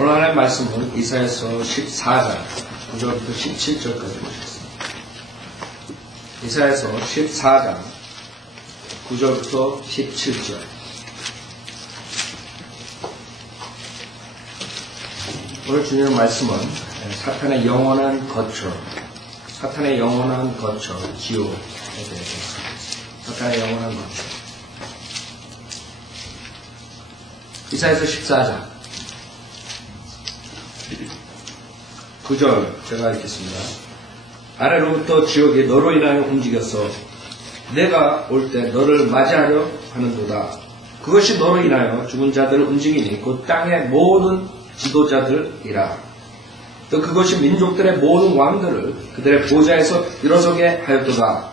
오늘 하나님의 말씀은 이사야서 14장 9절부터 17절까지 보겠습니다. 이사야서 14장 9절부터 17절. 오늘 주님의 말씀은 사탄의 영원한 거처, 지옥에 대해서 사탄의 영원한 거처. 이사야서 14장 9절 제가 읽겠습니다. 아래로부터 지옥이 너로 인하여 움직여서 내가 올 때 너를 맞이하려 하는도다. 그것이 너로 인하여 죽은 자들을 움직이니 곧 땅의 모든 지도자들이라. 또 그것이 민족들의 모든 왕들을 그들의 보좌에서 일어서게 하였도다.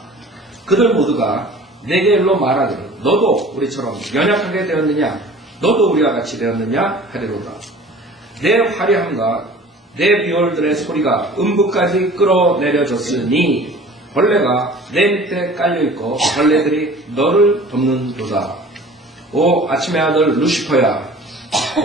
그들 모두가 내게 일러 말하기를 너도 우리처럼 연약하게 되었느냐, 너도 우리와 같이 되었느냐 하리로다. 내 화려함과 내 비올들의 소리가 음부까지 끌어내려졌으니 벌레가 내 밑에 깔려있고 벌레들이 너를 덮는도다. 오 아침의 아들 루시퍼야,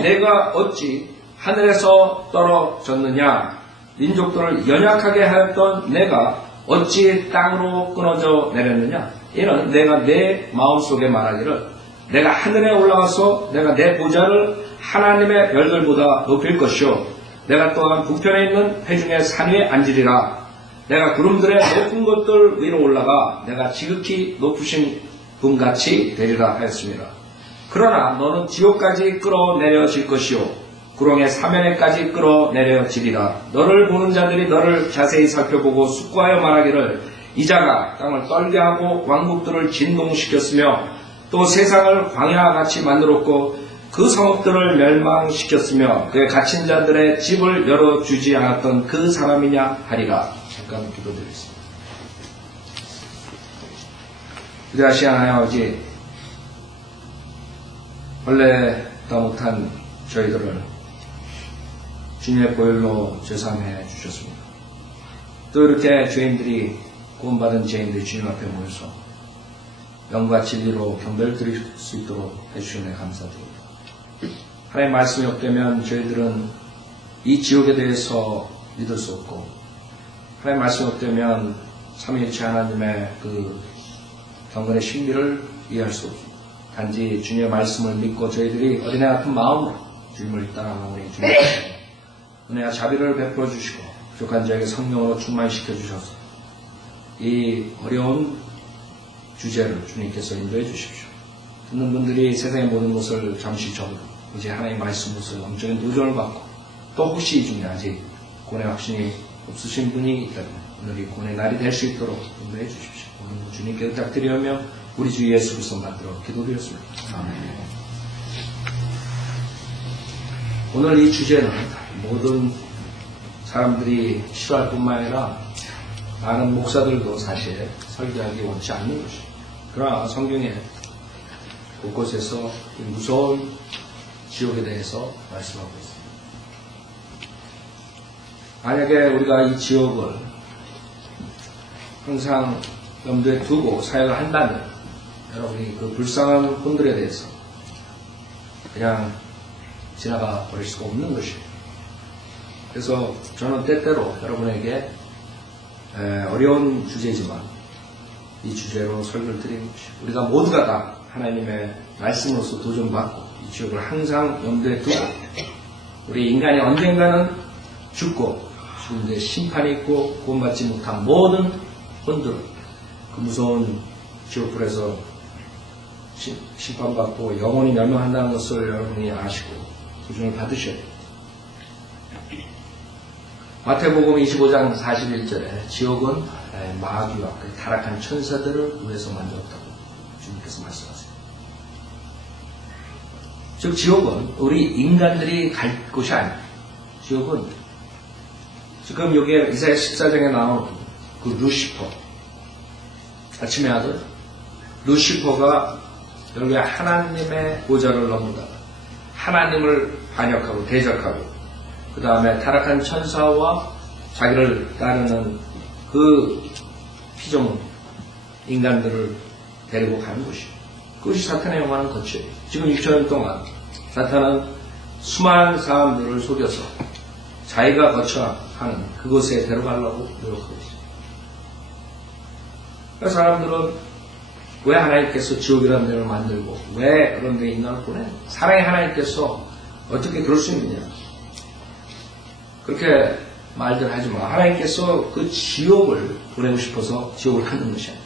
내가 어찌 하늘에서 떨어졌느냐. 민족들을 연약하게 하였던 내가 어찌 땅으로 끊어져 내렸느냐. 이는 내가 내 마음속에 말하기를 내가 하늘에 올라가서 내가 내 보좌를 하나님의 별들보다 높일 것이요 내가 또한 북편에 있는 회중의 산 위에 앉으리라. 내가 구름들의 높은 곳들 위로 올라가 내가 지극히 높으신 분같이 되리라 하였습니다. 그러나 너는 지옥까지 끌어내려질 것이요 구렁의 사면에까지 끌어내려지리라. 너를 보는 자들이 너를 자세히 살펴보고 숙고하여 말하기를 이 자가 땅을 떨게 하고 왕국들을 진동시켰으며 또 세상을 광야같이 만들었고 그 성읍들을 멸망시켰으며 그의 갇힌 자들의 집을 열어주지 않았던 그 사람이냐 하리라. 잠깐 기도드리겠습니다. 기도하시 하나님 아버지, 원래도 못한 저희들을 주님의 보혈로 죄사함해 주셨습니다. 또 이렇게 죄인들이 구원받은 죄인들이 주님 앞에 모여서 영과 진리로 경배를 드릴 수 있도록 해주시네 감사드립니다. 하나님의 말씀이 없다면 저희들은 이 지옥에 대해서 믿을 수 없고, 하나님의 말씀이 없다면 삼위일체 하나님의 그 경건의 신비를 이해할 수 없습니다. 단지 주님의 말씀을 믿고 저희들이 어린애 같은 마음으로 주님을 따라가오니 주님께서 은혜와 자비를 베풀어 주시고 부족한 자에게 성령으로 충만시켜 주셔서 이 어려운 주제를 주님께서 인도해 주십시오. 듣는 분들이 세상의 모든 것을 잠시 접고 이제 하나님의 말씀으로서 영적인 도전을 받고 또 혹시 이 중에 아직 구원의 확신이 없으신 분이 있다면 오늘이 구원의 날이 될 수 있도록 인도해 주십시오. 오늘 주님께 부탁드리며 우리 주 예수 그리스도 만들어 기도드렸습니다. 아멘. 오늘 이 주제는 모든 사람들이 싫어할 뿐만 아니라 많은 목사들도 사실 설교하기 원치 않는 것입니다. 그러나 성경에 곳곳에서 무서운 지옥에 대해서 말씀하고 있습니다. 만약에 우리가 이 지옥을 항상 염두에 두고 사역을 한다면 여러분이 그 불쌍한 분들에 대해서 그냥 지나가 버릴 수가 없는 것입니다. 그래서 저는 때때로 여러분에게 어려운 주제지만 이 주제로 설교를 드리는 것입니다. 우리가 모두가 다 하나님의 말씀으로서 도전받고 이 지옥을 항상 염두에 두고 우리 인간이 언젠가는 죽고 죽은 데 심판이 있고 구원받지 못한 모든 분들은 그 무서운 지옥불에서 심판받고 영원히 멸망한다는 것을 여러분이 아시고 도전을 받으셔야 됩니다. 마태복음 25장 41절에 지옥은 마귀와 그 타락한 천사들을 위해서 만들었다고 주님께서 말씀하세요. 즉 지옥은 우리 인간들이 갈 곳이 아니에요. 지옥은 지금 여기에 이사야 14장에 나온 그 루시퍼, 아침의 아들 루시퍼가 여기에 하나님의 보좌를 넘는다. 하나님을 반역하고 대적하고 그 다음에 타락한 천사와 자기를 따르는 그 피조물 인간들을 데리고 가는 것이에요. 그것이 사탄의 영원한 거처예요. 지금 6천년 동안 사탄은 수많은 사람들을 속여서 자기가 거쳐야 하는 그곳에 데려가려고 노력하고 있습니다. 그래서 사람들은 왜 하나님께서 지옥이라는 데를 만들고 왜 그런 데 인간을 보내? 사랑의 하나님께서 어떻게 그럴 수 있느냐? 그렇게 말들 하지 마. 하나님께서 그 지옥을 보내고 싶어서 지옥을 하는 것이 아니에요.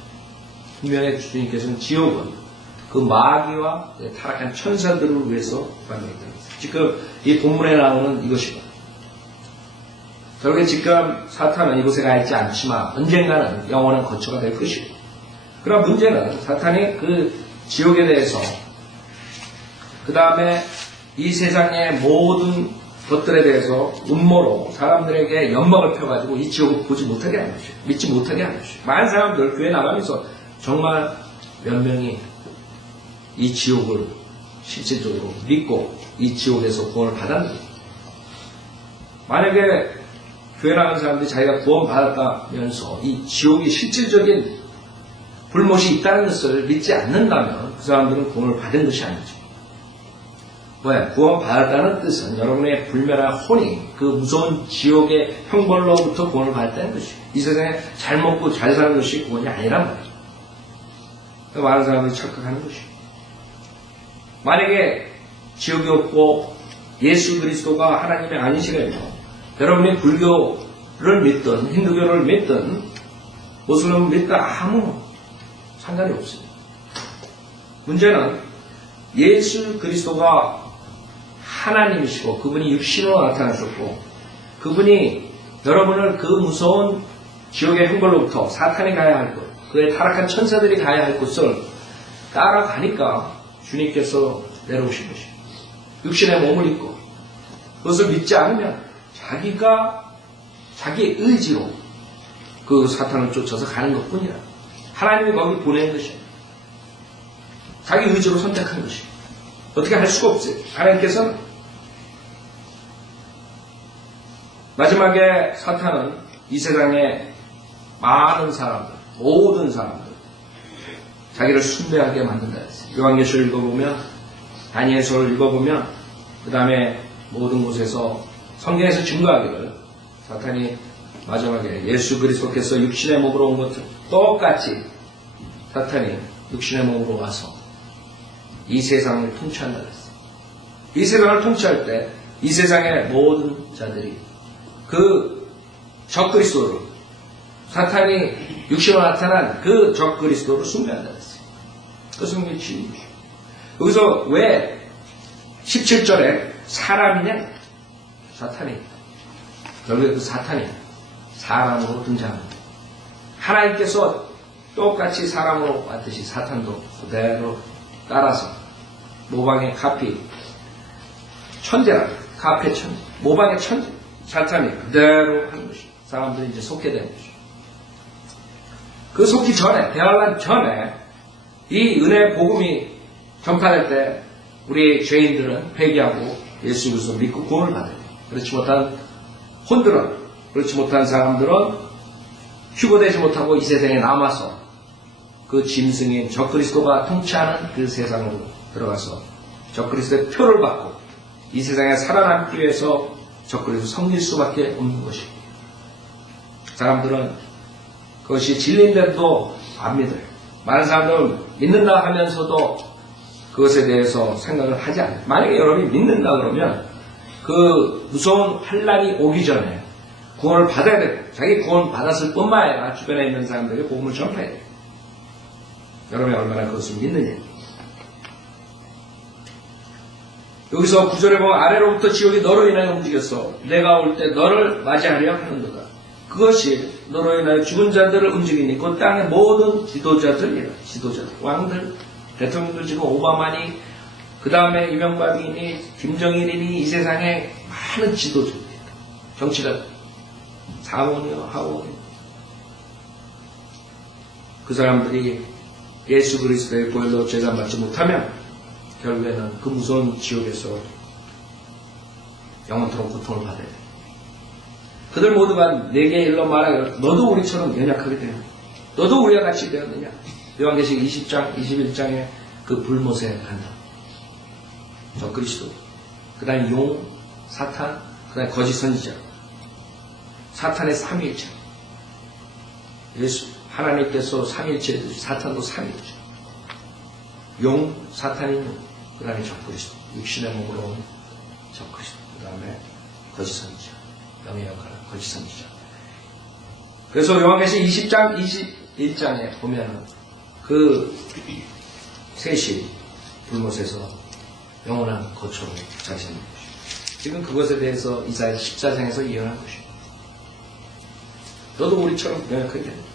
분명히 주님께서는 지옥은 그 마귀와 타락한 천사들을 위해서 만들었다는 것이죠. 지금 이 본문에 나오는 이것이고, 결국에 지금 사탄은 이곳에 가 있지 않지만 언젠가는 영원한 거처가 될 것이고, 그럼 문제는 사탄이 그 지옥에 대해서 그 다음에 이 세상의 모든 것들에 대해서 음모로 사람들에게 연막을 펴가지고 이 지옥을 보지 못하게 하는 것이에요. 믿지 못하게 하는 것이에요. 많은 사람들 교회 나가면서 정말 몇 명이 이 지옥을 실질적으로 믿고 이 지옥에서 구원을 받았는데, 만약에 교회 나가는 사람들이 자기가 구원 받았다면서 이 지옥이 실질적인 불못이 있다는 것을 믿지 않는다면 그 사람들은 구원을 받은 것이 아니죠. 왜? 구원 받았다는 뜻은 여러분의 불멸한 혼이 그 무서운 지옥의 형벌로부터 구원을 받았다는 것이에요. 이 세상에 잘 먹고 잘 사는 것이 구원이 아니란 말이죠. 많은 사람들이 착각하는 것이에요. 만약에 지옥이 없고 예수 그리스도가 하나님이 아니시라면 여러분이 불교를 믿든 힌두교를 믿든 모슬림을 믿든 아무 상관이 없습니다. 문제는 예수 그리스도가 하나님이시고 그분이 육신으로 나타나셨고 그분이 여러분을 그 무서운 지옥의 형벌로부터 사탄이 가야 할 곳, 그의 타락한 천사들이 가야 할 곳을 따라가니까 주님께서 내려오신 것입니다. 육신의 몸을 입고 그것을 믿지 않으면 자기가 자기의 의지로 그 사탄을 쫓아서 가는 것뿐이라. 하나님이 거기 보낸 것이에요. 자기 의지로 선택한 것이에요. 어떻게 할 수가 없어요. 하나님께서는 마지막에 사탄은 이 세상에 많은 사람들, 모든 사람들 자기를 숭배하게 만든다 했어요. 요한계시를 읽어보면, 다니엘서를 읽어보면, 그 다음에 모든 곳에서 성경에서 증거하기를 사탄이 마지막에 예수 그리스도께서 육신의 몸으로 온 것처럼 똑같이 사탄이 육신의 몸으로 와서 이 세상을 통치한다 그랬어요. 이 세상을 통치할 때 이 세상의 모든 자들이 그 적그리스도를, 사탄이 육신으로 나타난 그 적그리스도를 숭배한다 그랬어요. 그 성경이 지금이죠. 여기서 왜 17절에 사람이냐? 사탄이. 결국에 그 사탄이 사람으로 등장합니다. 하나님께서 똑같이 사람으로 왔듯이 사탄도 그대로 따라서 모방의 카피, 천재라, 카페 천재, 모방의 천재, 사탄이 그대로 하는 것이 사람들이 이제 속게 되는 것이죠. 그 속기 전에, 대환란 전에 이 은혜의 복음이 전파될 때 우리 죄인들은 회개하고 예수 그리스도 믿고 구원을 받아요. 그렇지 못한 혼들은, 그렇지 못한 사람들은 휴거되지 못하고 이 세상에 남아서 그 짐승인 적그리스도가 통치하는 그 세상으로 들어가서 적그리스도의 표를 받고 이 세상에 살아남기 위해서 적그리스도 섬길 수밖에 없는 것이고, 사람들은 그것이 진리인데도 안 믿어요. 많은 사람들은 믿는다 하면서도 그것에 대해서 생각을 하지 않아요. 만약에 여러분이 믿는다 그러면 그 무서운 환란이 오기 전에 구원을 받아야 돼요. 자기 구원 받았을 뿐만 아니라 주변에 있는 사람들에게 복음을 전파해야 돼요. 여러분이 얼마나 그것을 믿느냐. 여기서 9절에 보면 아래로부터 지옥이 너로 인하여 움직였어. 내가 올 때 너를 맞이하려 하는도다. 그것이 너로 인하여 죽은 자들을 움직이니 그 땅의 모든 지도자들이라. 지도자들, 왕들, 대통령들, 지금 오바마니, 그 다음에 이명박이니 김정일이니 이 세상에 많은 지도자들, 정치가 상원이요 하원이요, 그 사람들이 예수 그리스도의 보혈로 제사받지 못하면 결국에는 그 무서운 지옥에서 영원토록 고통을 받아야 돼. 그들 모두가 내게 일러 말하기를 너도 우리처럼 연약하게 되었느냐, 너도 우리와 같이 되었느냐. 요한계시록 20장, 21장에 그 불못에 간다. 적그리스도. 그 다음에 용, 사탄, 그 다음에 거짓 선지자. 사탄의 삼위일체. 예수, 하나님께서 삼위일체, 사탄도 삼위일체. 용, 사탄인 용, 그 다음에 적그리스도. 육신의 몸으로 온 적그리스도. 그 다음에 거짓 선지자. 영의 역할은 거짓 선지자. 그래서 요한계시 20장, 21장에 보면은 그 셋이 불못에서 영원한 거처로 자시는 것이죠. 지금 그것에 대해서 이사야 14장에서 예언한 것입니다. 너도 우리처럼 명확하게 됩니다.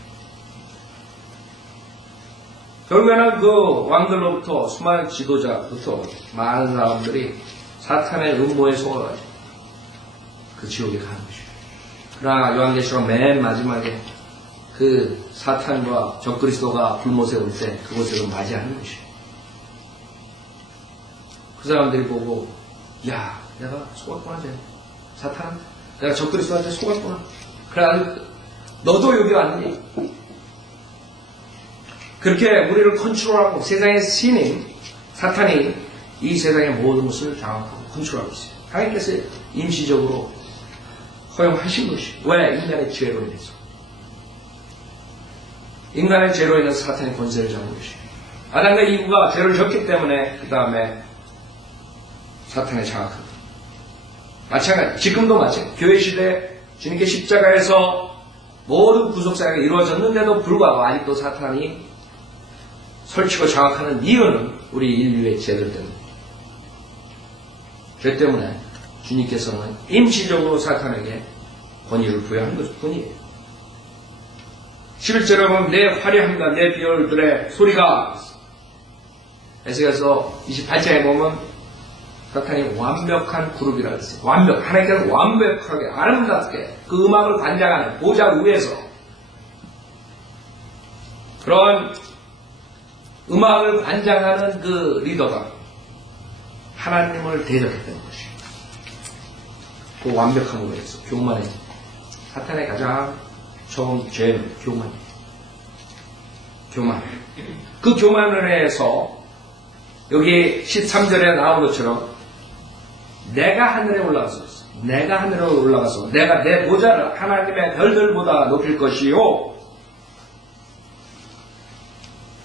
결국에는 그 왕들로부터 수많은 지도자부터 많은 사람들이 사탄의 음모에 속아가지고 그 지옥에 가는 것이죠. 그러나 요한계시록 맨 마지막에 그 사탄과 적그리스도가 불못에 올 때 그곳을 맞이하는 것이죠. 그 사람들이 보고, 야, 내가 속았구나, 쟤. 사탄, 내가 적그리스도한테 속았구나. 그래, 너도 여기 왔니? 그렇게 우리를 컨트롤하고 세상의 신인, 사탄이 이 세상의 모든 것을 장악하고 컨트롤하고 있어요. 하나님께서 임시적으로 허용하신 것이. 왜? 인간의 죄로 인해서. 인간의 죄로 인해서 사탄의 권세를 잡은 것이. 아담과 이브가 죄를 졌기 때문에 그 다음에 사탄의 장악합니다. 마찬가지, 지금도 마찬가지. 교회 시대 주님께 십자가에서 모든 구속사역이 이루어졌는데도 불구하고 아직도 사탄이 설치고 장악하는 이유는 우리 인류의 죄들 때문에. 죄 때문에 주님께서는 임시적으로 사탄에게 권위를 부여한 것 뿐이에요. 11절에 보면 내 화려함과 내 비열들의 소리가 에스겔서 28장에 보면 사탄이 완벽한 그룹이라고 했어요. 하나님께서는 완벽하게 아름답게 그 음악을 관장하는 보좌 위에서 그런 음악을 관장하는 그 리더가 하나님을 대적했다는 것이에요. 그 완벽함으로 해서 교만해. 사탄의 가장 처음 죄는 교만이에요. 교만. 그 교만을 해서 여기 13절에 나온 것처럼 내가 하늘에 올라가서 내가 하늘에 올라가서 내가 내 보좌를 하나님의 별들보다 높일 것이요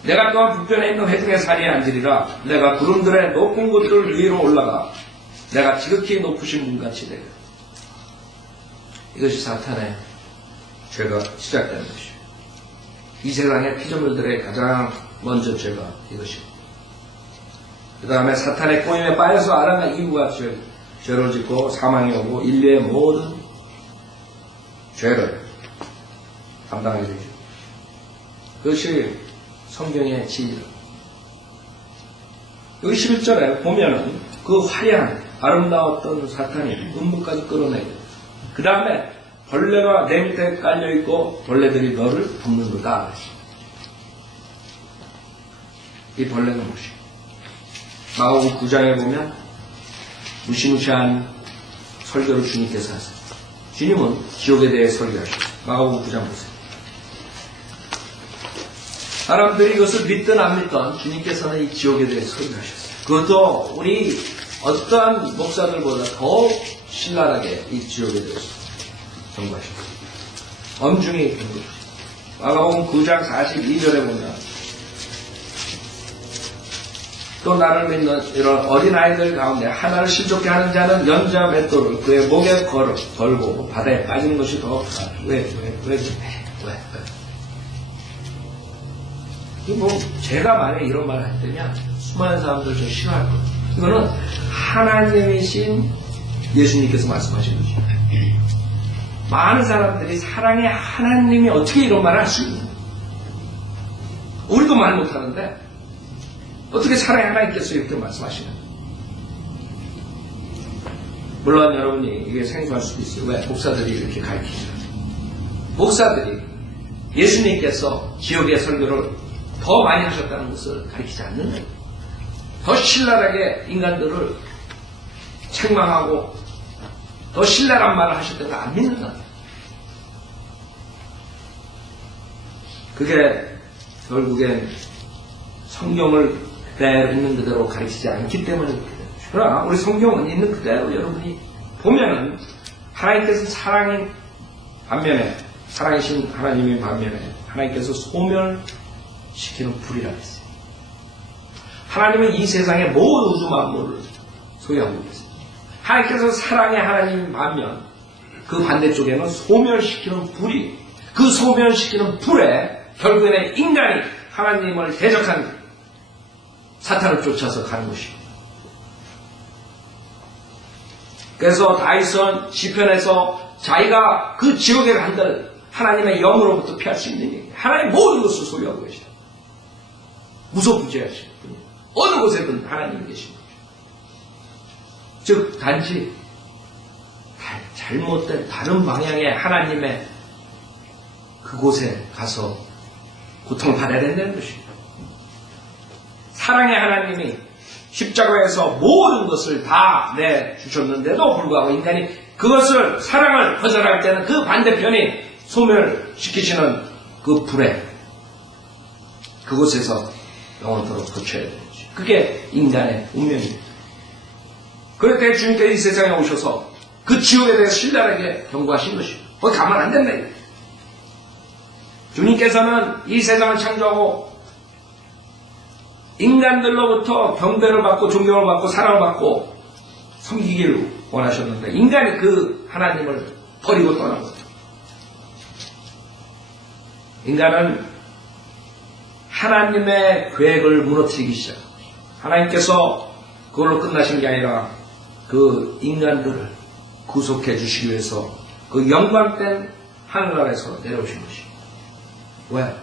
내가 또한 북편에 있는 회중의 산에 앉으리라. 내가 구름들의 높은 곳들 위로 올라가 내가 지극히 높으신 분같이 되리라. 이것이 사탄의 죄가 시작되는 것이에요. 이 세상의 피조물들의 가장 먼저 죄가 이것입니다. 그 다음에 사탄의 꼬임에 빠져서 아담과 이브가 죄를 짓고 사망이 오고 인류의 모든 죄를 감당하게 되죠. 그것이 성경의 진리입니다. 여기 11절에 보면은 그 화려한 아름다웠던 사탄이 음부까지 끌어내고 그 다음에 벌레가 내 밑에 깔려있고 벌레들이 너를 덮는도다. 이 벌레는 무엇이에요? 마가복음 9장에 보면 무시무시한 설교를 주님께서 하세요. 주님은 지옥에 대해 설교하셨어요. 마가복음 9장 보세요. 사람들이 이것을 믿든 안 믿든 주님께서는 이 지옥에 대해 설교하셨어요. 그것도 우리 어떠한 목사들보다 더 신랄하게 이 지옥에 대해서 전가하셨어요. 엄중히 경고하셨어요. 마가복음 9장 42절에 보면 또 나를 믿는 이런 어린아이들 가운데 하나를 실족케 하는 자는 연자 맷돌을 그의 목에 걸고 바다에 빠지는 것이 더 없다. 왜? 뭐 제가 만약에 이런 말을 했다면 수많은 사람들 좀 싫어할 거예요. 이거는 하나님이신 예수님께서 말씀하신 거죠. 많은 사람들이 사랑의 하나님이 어떻게 이런 말을 할 수 있는 거예요. 우리도 말 못하는데 어떻게 사랑의 하나님께서 이렇게 말씀하시는 거예요. 물론 여러분이 이게 생소할 수도 있어요. 왜? 목사들이 이렇게 가르치죠. 목사들이 예수님께서 지옥의 설교를 더 많이 하셨다는 것을 가르치지 않는 거예요. 더 신랄하게 인간들을 책망하고 더 신랄한 말을 하셨다는 걸 안 믿는 거예요. 그게 결국엔 성경을 그대로 있는 그대로 가르치지 않기 때문에 그렇게 되는 거죠. 그러나 우리 성경은 있는 그대로 여러분이 보면은 하나님께서 사랑인 반면에 사랑이신 하나님의 반면에 하나님께서 소멸시키는 불이라 했어요. 하나님은 이 세상의 모든 우주 만물을 소유하고 계세요. 하나님께서 사랑의 하나님 반면 그 반대쪽에는 소멸시키는 불이, 그 소멸시키는 불에 결국에는 인간이 하나님을 대적한 사탄을 쫓아서 가는 것입니다. 그래서 다윗은 시편에서 자기가 그 지옥에 간다는 하나님의 영으로부터 피할 수 있는 얘기, 하나님 모든 것을 소유하고 계시다. 무소부재하신 분이 어느 곳에든 하나님이 계신 거죠. 즉 단지 잘못된 다른 방향의 하나님의 그곳에 가서 고통을 받아야 된다는 것입니다. 사랑의 하나님이 십자가에서 모든 것을 다 내주셨는데도 불구하고 인간이 그것을 사랑을 거절할 때는 그 반대편이 소멸시키시는 그 불에 그곳에서 영원토록 거쳐야 되는 거죠. 그게 인간의 운명입니다. 그럴 때 주님께서 이 세상에 오셔서 그 지옥에 대해 신랄하게 경고하신 것입니다. 거기 가면 안 된다. 주님께서는 이 세상을 창조하고 인간들로부터 경배를 받고 존경을 받고 사랑을 받고 섬기기를 원하셨는데 인간이 그 하나님을 버리고 떠난 거죠. 인간은 하나님의 계획을 무너뜨리기 시작합니다. 하나님께서 그걸로 끝나신 게 아니라 그 인간들을 구속해 주시기 위해서 그 영광된 하늘나라에서 내려오신 것입니다. 왜?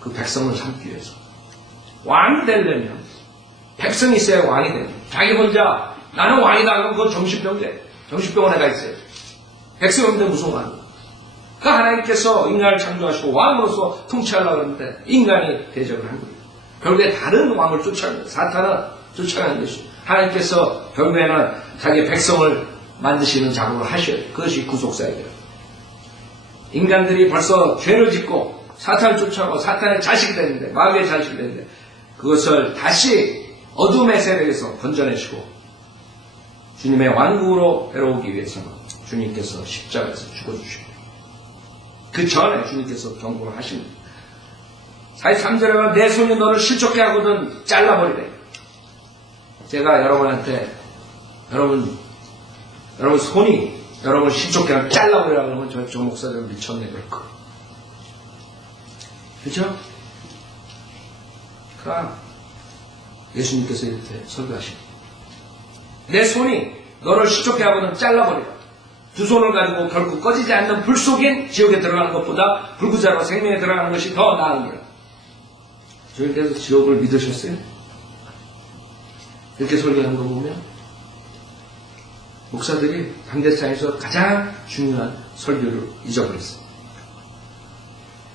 그 백성을 삼기 위해서. 왕이 되려면 백성이 있어야 왕이 됩니다. 자기 혼자 나는 왕이다 하면 그건 정신병돼. 정신병원에 가 있어요. 백성인데 무슨 왕? 그 하나님께서 인간을 창조하시고 왕으로서 통치하려고 하는데 인간이 대적을 한 거예요. 결국에 다른 왕을 쫓아가는 거예요. 사탄은 쫓아가는 것이죠. 하나님께서 결국에는 자기 백성을 만드시는 작업을 하셔야 돼요. 그것이 구속사역이에요. 인간들이 벌써 죄를 짓고 사탄을 쫓아가고 사탄의 자식이 되는데 마귀의 자식이 되는데 그것을 다시 어둠의 세력에서 건져내시고 주님의 왕국으로 데려오기 위해서는 주님께서 십자가에서 죽어주시고 그 전에 주님께서 경고를 하십니다. 43절에 내 손이 너를 실족해 하거든 잘라버리래. 제가 여러분한테 여러분 손이 여러분 실족해 하면 잘라버리라고 하면 저 목사들은 미쳤네 그럴 거예요. 그렇죠? 그러나 예수님께서 이렇게 설교하십니다. 내 손이 너를 실족해 하거든 잘라버리라. 두 손을 가지고 결코 꺼지지 않는 불 속인 지옥에 들어가는 것보다 불구자로 생명에 들어가는 것이 더 나으니라. 주님께서 지옥을 믿으셨어요? 이렇게 설교하는 거 보면 목사들이 강대상에서 가장 중요한 설교를 잊어버렸어요.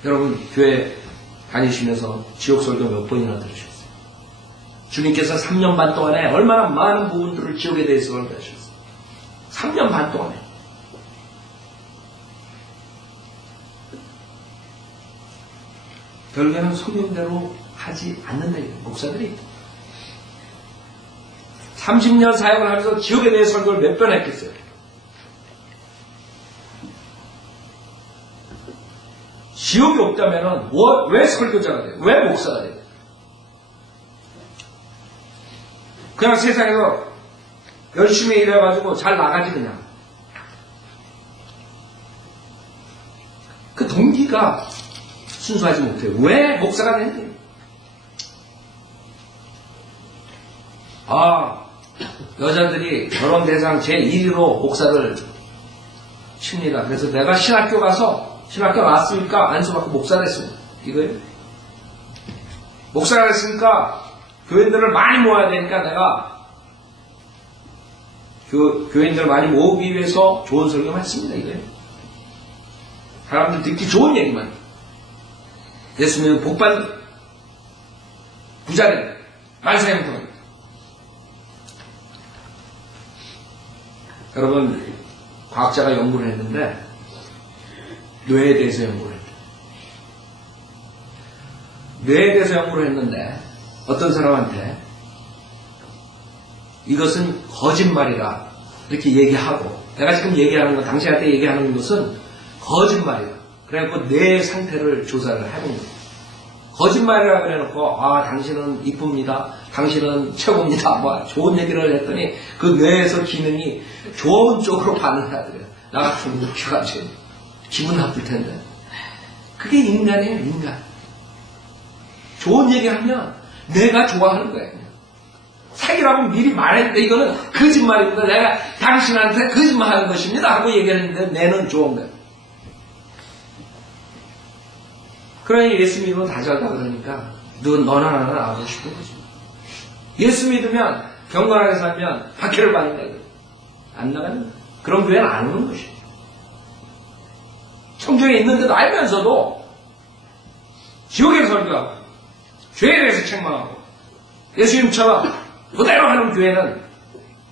여러분 교회 다니시면서 지옥 설교 몇 번이나 들으셨어요? 주님께서 3년 반 동안에 얼마나 많은 부분들을 지옥에 대해서 설교하셨어요? 3년 반 동안에. 결국에는 소명대로 하지 않는다. 목사들이 30년 사역을 하면서 지옥에 대해 설교를 몇 번 했겠어요? 지옥이 없다면 왜 설교자가 돼요? 왜 목사가 돼요? 그냥 세상에서 열심히 일해가지고 잘 나가지 그냥. 그 동기가 순수하지 못해요. 왜 목사가 되는지. 여자들이 결혼 대상 제1위로 목사를 칩니다. 그래서 내가 신학교 나왔으니까 안수받고 목사를 했습니다. 이거예요. 목사가 됐으니까 교인들을 많이 모아야 되니까 내가 교인들을 많이 모으기 위해서 좋은 설교만 했습니다. 이거예요. 사람들 듣기 좋은 얘기만. 예수님은 복받는 부자는 만사형통합니다. 여러분 과학자가 연구를 했는데 뇌에 대해서 연구를 했대요. 뇌에 대해서 연구를 했는데 어떤 사람한테 이것은 거짓말이라 이렇게 얘기하고, 내가 지금 얘기하는 건, 당신한테 얘기하는 것은 거짓말이다. 그래갖고 내 상태를 조사를 해본 거예요. 거짓말이라 그래놓고 당신은 이쁩니다, 당신은 최고입니다, 뭐 좋은 얘기를 했더니 그 뇌에서 기능이 좋은 쪽으로 반응하더래요. 나 같으면 이렇게 가지고 기분 나쁠 텐데. 그게 인간이에요, 인간. 좋은 얘기하면 내가 좋아하는 거예요. 사기라고 미리 말했는데 이거는 거짓말입니다, 내가 당신한테 거짓말하는 것입니다 하고 얘기했는데 내는 좋은 거예요. 그러니 예수 믿으면 다 잘다 그러니까 너나 나나 나가고 싶은 거지. 예수 믿으면 경건하게 살면 박해를 받는다. 안 나가는 거야. 그런 교회는 안 오는 것이죠. 성경에 있는데도 알면서도 지옥에 설교하고 죄에 대해서 책망하고 예수님처럼 그대로 하는 교회는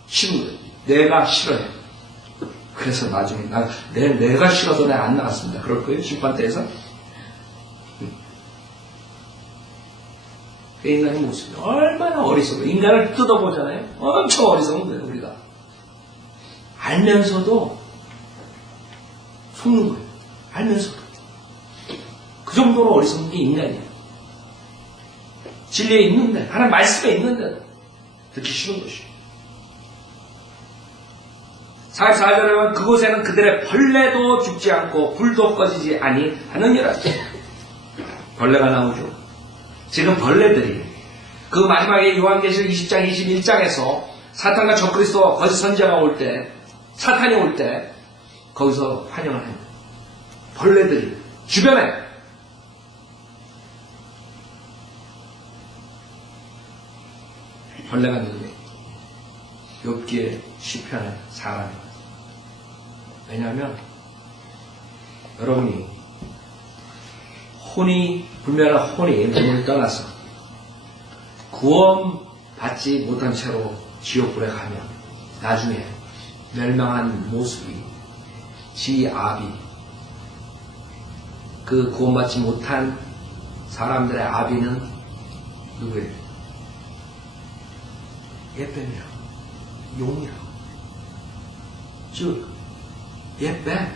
싫은 거예요. 내가 싫어요. 그래서 나중에 내가 싫어서 내가 안 나갔습니다. 그럴 거예요, 심판대에서. 인간의 모습이 얼마나 어리석어. 인간을 뜯어보잖아요. 엄청 어리석은 거예요, 우리가. 알면서도 속는 거예요. 알면서도. 그 정도로 어리석은 게 인간이에요. 진리에 있는데, 하나님 말씀에 있는데 듣기 싫은 것이에요. 44절에 보면 그곳에는 그들의 벌레도 죽지 않고 불도 꺼지지 아니하느니라. 벌레가 나오죠. 지금 벌레들이 그 마지막에 요한계시록 20장 21장에서 사탄과 적그리스도 거짓 선지자가 올 때, 사탄이 올 때 거기서 환영을 합니다. 벌레들이 주변에 벌레가 누구예요? 욥기의 시편의 사람이에요. 왜냐하면 여러분이 불멸한 혼이 몸을 떠나서 구원받지 못한 채로 지옥불에 가면 나중에 멸망한 모습이 지 아비, 그 구원받지 못한 사람들의 아비는 누구예요? 예뱀이라고, 용이라고. 즉 예뱀,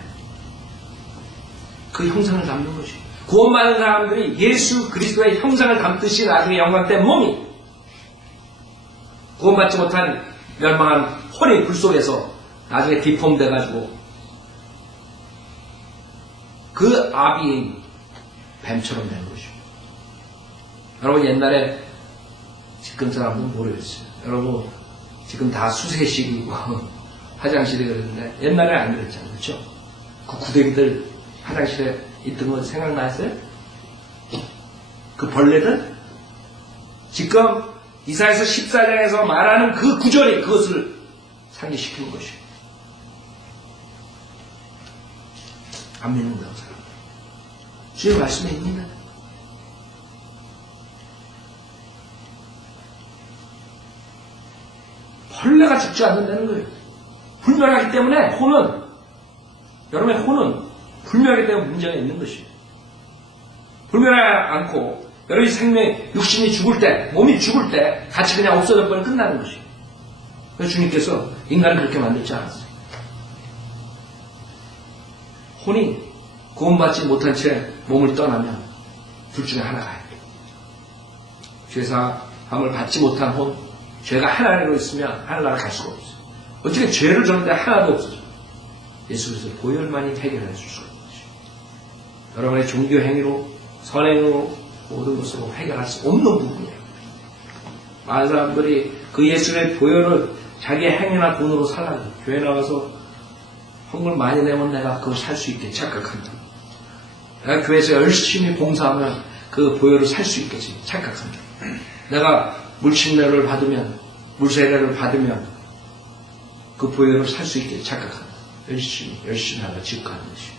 그 형상을 담는 것이. 구원받은 사람들이 예수 그리스도의 형상을 담듯이 나중에 영광된 몸이 구원받지 못한 멸망한 혼의 불 속에서 나중에 디폼돼가지고 그 아비인 뱀처럼 되는 것이죠. 여러분 옛날에 지금 사람은 모르겠어요. 여러분 지금 다 수세식이고 화장실에 그랬는데 옛날에 안 그랬잖아요. 그렇죠? 그 구데기들 화장실에 있던 거 생각나세요? 그 벌레들? 지금 이사야서 14장에서 말하는 그 구절이 그것을 상기시키는 것이에요. 안 믿는다고 사람. 주의 말씀에 있는데. 벌레가 죽지 않는다는 거예요. 불멸하기 때문에 혼은, 여러분의 혼은 불멸하기 때문에 문제가 있는 것이에요. 불멸하지 않고 여러분이 생명, 육신이 죽을 때, 몸이 죽을 때 같이 그냥 없어져 버리면 끝나는 것이에요. 그래서 주님께서 인간을 그렇게 만들지 않았어요. 혼이 구원받지 못한 채 몸을 떠나면 둘 중에 하나가 가야 돼요. 죄사함을 받지 못한 혼, 죄가 하나로 있으면 하늘나라 갈 수가 없어요. 어떻게 죄를 졌는데 하나도 없어요. 예수 그리스도의 보혈만이 해결해 줄 수가 있는 것이에요. 여러분의 종교 행위로, 선행으로, 모든 것으로 해결할 수 없는 부분이에요. 많은 사람들이 그 예수의 보혈을 자기의 행위나 돈으로 살라고 교회 나가서 헌금 많이 내면 내가 그걸 살 수 있게 착각한다. 내가 교회에서 열심히 봉사하면 그 보혈을 살 수 있겠지 착각한다. 내가 물침례를 받으면, 물세례를 받으면 그 보혈을 살 수 있게 착각한다. 열심히 하다 지극하는 것이에요.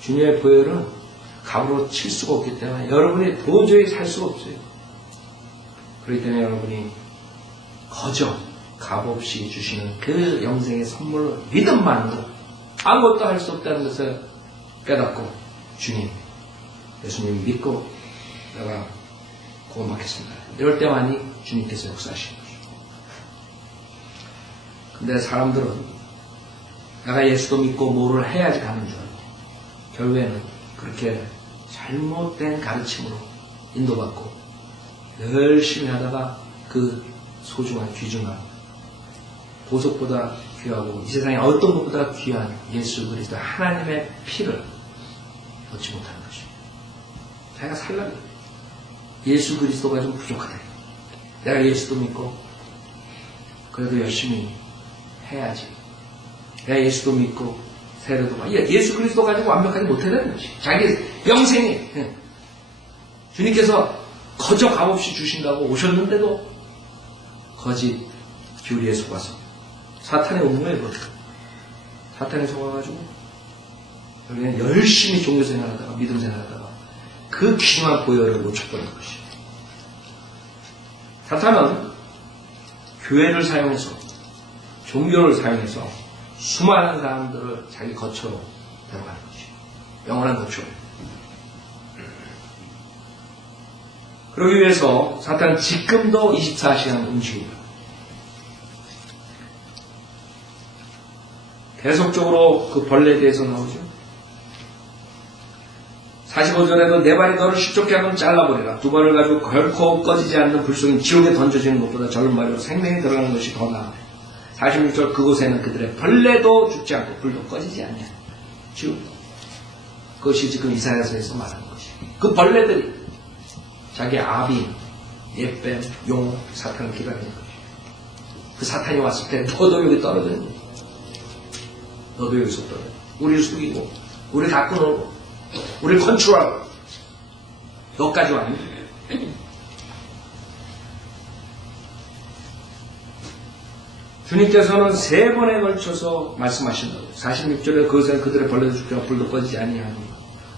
주님의 보혈은 값으로 칠 수가 없기 때문에 여러분이 도저히 살 수가 없어요. 그렇기 때문에 여러분이 거저 값없이 주시는 그 영생의 선물로 믿음만으로 아무것도 할 수 없다는 것을 깨닫고 주님, 예수님 믿고 내가 구원받겠습니다. 이럴 때만이 주님께서 역사하시는 것이죠. 근데 사람들은 내가 예수도 믿고 뭐를 해야지 가는 줄 알고 결국에는 그렇게 잘못된 가르침으로 인도받고 열심히 하다가 그 소중한 귀중한 보석보다 귀하고 이 세상에 어떤 것보다 귀한 예수 그리스도 하나님의 피를 얻지 못하는 것입니다. 자기가 살려고 예수 그리스도가 좀 부족하다. 내가 예수도 믿고 그래도 열심히 해야지. 내가 예수도 믿고 세례도 받고 예수 그리스도 가지고 완벽하게 못해야 되는 것이 자기 영생에 주님께서 거저 값없이 주신다고 오셨는데도 거짓 교리에 속아서 사탄의 음모에 걸려 사탄에 속아가지고 여기는 열심히 종교생활하다가 믿음생활하다가 그 귀중한 보혈을 놓쳐버린 것이. 사탄은 교회를 사용해서 종교를 사용해서 수많은 사람들을 자기 거처로 데려가는 것이 영원한 거처. 그러기 위해서 사탄은 지금도 24시간 움직입니다. 계속적으로 그 벌레에 대해서 나오죠. 45절에도 내 발이 너를 십조게 하면 잘라버리라. 두 발을 가지고 결코 꺼지지 않는 불속인 지옥에 던져지는 것보다 저런 발로 생명이 들어가는 것이 더 나아. 46절 그곳에는 그들의 벌레도 죽지 않고 불도 꺼지지 않냐. 지옥. 그것이 지금 이사야서에서 말하는 것이. 그 벌레들이 자기 아비, 옛뱀, 용, 사탄을 기다리는 것이. 그 사탄이 왔을 때 너도 여기 떨어지는 거야. 너도 여기서 떨어져. 우리를 속이고 우리 다 끊어오고 우리를 컨트롤하고 너까지 왔니? 주님께서는 3번에 걸쳐서 말씀하신다고. 46절에 그것에 그들의 벌레도 죽지 않고 불도 꺼지지 아니하니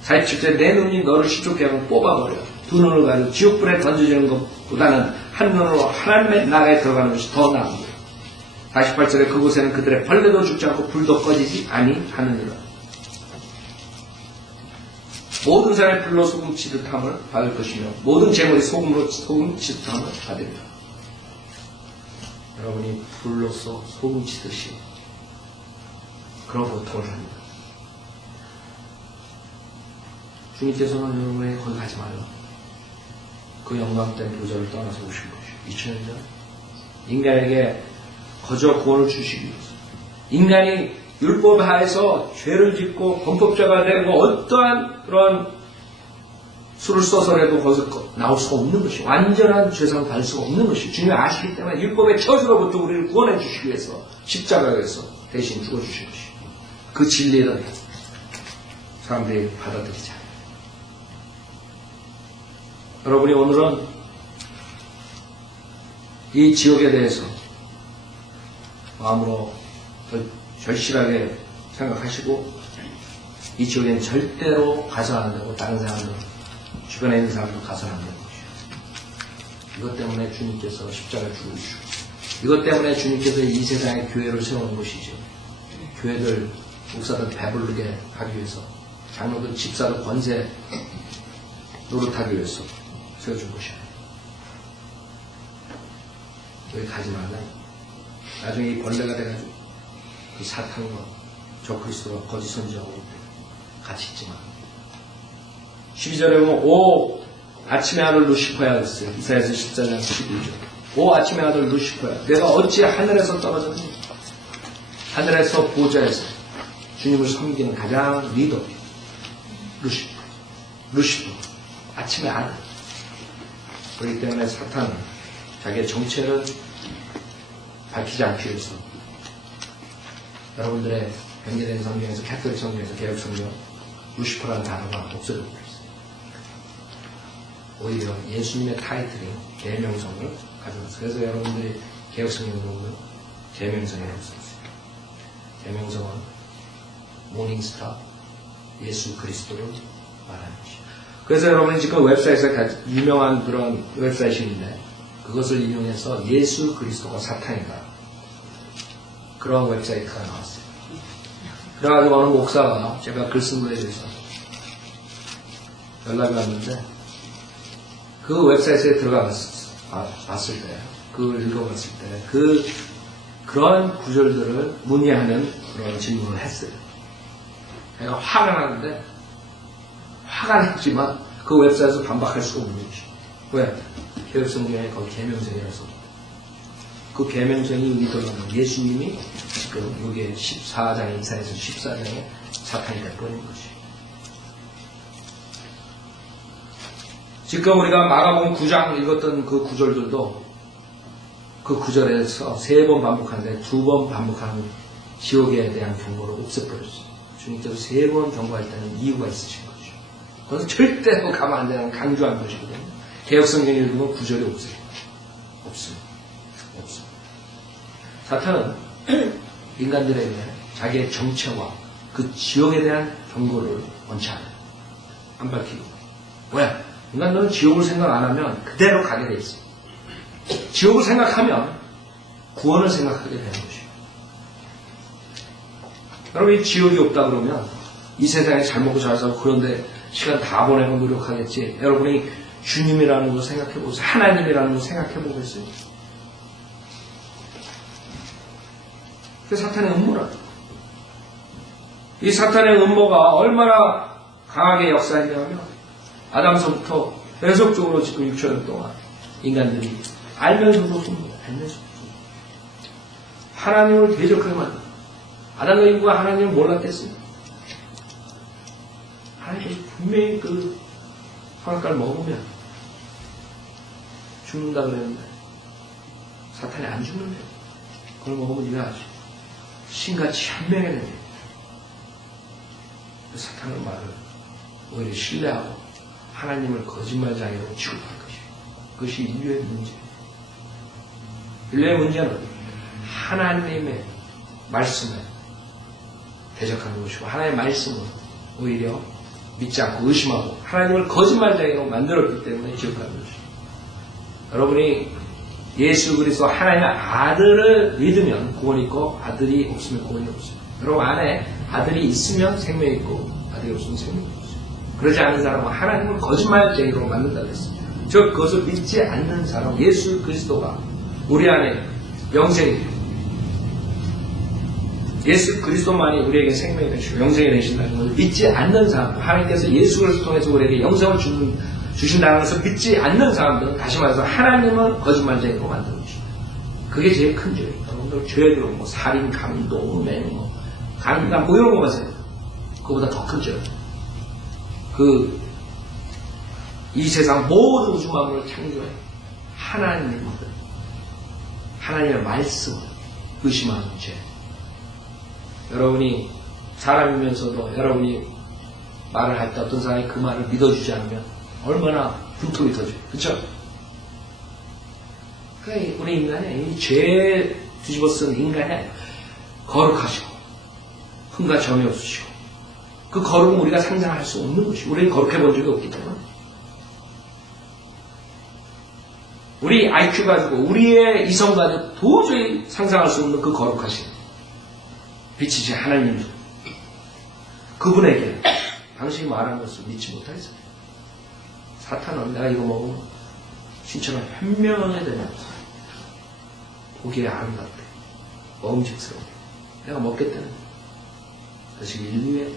47절에 내 눈이 너를 십조게 하고 뽑아버려. 두 눈을 가지고 지옥불에 던져지는 것보다는 한 눈으로 하나님의 나라에 들어가는 것이 더 나은 48절에 그곳에는 그들의 벌레도 죽지 않고 불도 꺼지지 아니하느니라. 모든 사람의 불로 소금 치듯함을 받을 것이며 모든 재물이 소금으로 소금 치듯함을 받으리라. 여러분이 불로서 소금 치듯이 그런 고통을 합니다. 주님께서는 여러분에게 거기 가지 말라. 그 영광된 보좌를 떠나서 오신 것이요. 2000년 전 인간에게 거저 구원을 주시기 위해서 인간이 율법 하에서 죄를 짓고 범법자가 되고 어떠한 그런 수를 써서라도 거기서 나올 수가 없는 것이 완전한 죄상을 받을 수가 없는 것이 주님이 아시기 때문에 율법의 저주로부터 우리를 구원해 주시기 위해서 십자가에서 대신 죽어주신 것이 그 진리를 사람들이 받아들이지 않아요. 여러분이 오늘은 이 지옥에 대해서 마음으로 절실하게 생각하시고 이 지옥에는 절대로 가서 안 되고 다른 사람들 주변에 있는 사람도 가서 안 되는 것이죠. 이것 때문에 주님께서 십자가를 죽으시고 이것 때문에 주님께서 이 세상에 교회를 세우는 것이죠. 교회들 목사들 배부르게 하기 위해서 장로들 집사들 권세 노릇하기 위해서 세워준 것이에요. 여기 가지 말라. 나중에 이 벌레가 돼가지고 그 사탄과 저 그리스도가 거짓 선지하고 같이 있지만 12절에 보면 오 아침의 아들 루시퍼야 그랬어요. 이사야서 14장 12절 오 아침의 아들 루시퍼야 내가 어찌 하늘에서 떨어졌니? 하늘에서 보좌에서 주님을 섬기는 가장 리더 루시퍼 아침의 아들. 그렇기 때문에 사탄은 자기의 정체를 밝히지 않기 위해서 여러분들의 변개된 성경에서 캐톨릭 성경에서 개혁 성경 루시퍼라는 단어가 없어지고 있어요. 오히려 예수님의 타이틀인 계명성을 가지고 있어요. 그래서 여러분들이 개혁 성경을 보면 계명성이라고 써있어요. 계명성은 모닝스타 예수 그리스도를 말하는 것이죠. 그래서 여러분이 지금 웹사이트에 유명한 그런 웹사이트이 있는데 그것을 인용해서 예수 그리스도가 사탄이다. 그런 웹사이트가 나왔어요. 그래가지고 어느 목사가 제가 글 쓴 거에 대해서 연락이 왔는데 그 웹사이트에 들어가 봤을 때, 그걸 읽어봤을 때 그 그런 구절들을 문의하는 그런 질문을 했어요. 내가 화가 나는데, 화가 났지만 그 웹사이트에서 반박할 수가 없는 거죠. 왜? 개혁성경에 거기 계명성이라서. 그 계명성이 우리들은 예수님이 지금 여기에 14장에 이사에서 14장에 사탄이 내버린 것이. 지금 우리가 마가복음 9장 읽었던 그 구절들도 그 구절에서 3번 반복하는데 2번 반복하는 지옥에 대한 경고를 없애버렸어요. 주님께서 3번 경고할 때는 이유가 있으신 거죠. 그것은 절대로 가면 안 되는 강조한 것이거든요. 개혁성경 읽으면 구절이 없어요. 없습니다. 없습니다. 사탄은 인간들에게 자기의 정체와 그 지옥에 대한 경고를 원치 않아요. 안 밝히고. 왜? 인간들은 지옥을 생각 안 하면 그대로 가게 돼 있어요. 지옥을 생각하면 구원을 생각하게 되는 것이에요. 여러분, 이 지옥이 없다 그러면 이 세상에 잘 먹고 잘 살고 그런데 시간 다 보내고 노력하겠지. 여러분이 주님이라는 걸 생각해보세요. 하나님이라는 걸 생각해보겠어요. 그게 사탄의 음모라. 이 사탄의 음모가 얼마나 강하게 역사했냐면 아담서부터 계속적으로 지금 6천년 동안 인간들이 알면서도 숨깁니다. 알면서도 숨깁니다. 하나님을 대적하게 만듭니다. 아담과 이브가 하나님을 몰랐겠습니다. 하나님이 분명히 그 선악과를 먹으면 죽는다 그랬는데 사탄이 안 죽는데 그걸 먹으면 네가 아주 신같이 현명해야 됩니다. 사탄의 말을 오히려 신뢰하고 하나님을 거짓말장애로 취급한 것이에요. 그것이 인류의 문제예요. 인류의 문제는 하나님의 말씀에 대적하는 것이고 하나님의 말씀은 오히려 믿지 않고 의심하고 하나님을 거짓말장애로 만들었기 때문에 지옥하는 것이죠. 여러분이 예수 그리스도 하나님의 아들을 믿으면 구원이 있고 아들이 없으면 구원이 없어요. 여러분 안에 아들이 있으면 생명이 있고 아들이 없으면 생명이 없어요. 그러지 않은 사람은 하나님을 거짓말쟁이로 만든다고 했습니다. 즉 그것을 믿지 않는 사람, 예수 그리스도가 우리 안에 영생이 예수 그리스도만이 우리에게 생명이 되시고 영생이 되신다는 것을 믿지 않는 사람, 하나님께서 예수 그리스도 통해서 우리에게 영생을 주신다는 것을 믿지 않는 사람들은 다시 말해서 하나님은 거짓말쟁이로 만드는 것입니다. 그게 제일 큰 죄예요. 여러분들 죄들은 뭐 살인, 강도, 맹, 강간 뭐 이런 거 마세요. 그거보다 더 큰 죄예요. 이 세상 모든 우주 만물을 창조해 하나님의 말씀을 의심하는 죄. 여러분이 사람이면서도 여러분이 말을 할 때 어떤 사람이 그 말을 믿어주지 않으면 얼마나 분통이 터져요. 그렇죠? 그러니까 우리 인간의 이 죄 뒤집어 쓴 인간의 거룩하시고 흠과 점이 없으시고 그 거룩은 우리가 상상할 수 없는 것이고 우리는 거룩해 본 적이 없기 때문에 우리 IQ 가지고 우리의 이성 가지고 도저히 상상할 수 없는 그 거룩하신 빛이신 하나님 그분에게 당신이 말한 것을 믿지 못하겠어요. 사탄은 내가 이거 먹으면 신처럼 현명하게 되면 보기에 아름답대 먹음직스러워 내가 먹겠다는 그것이 인류의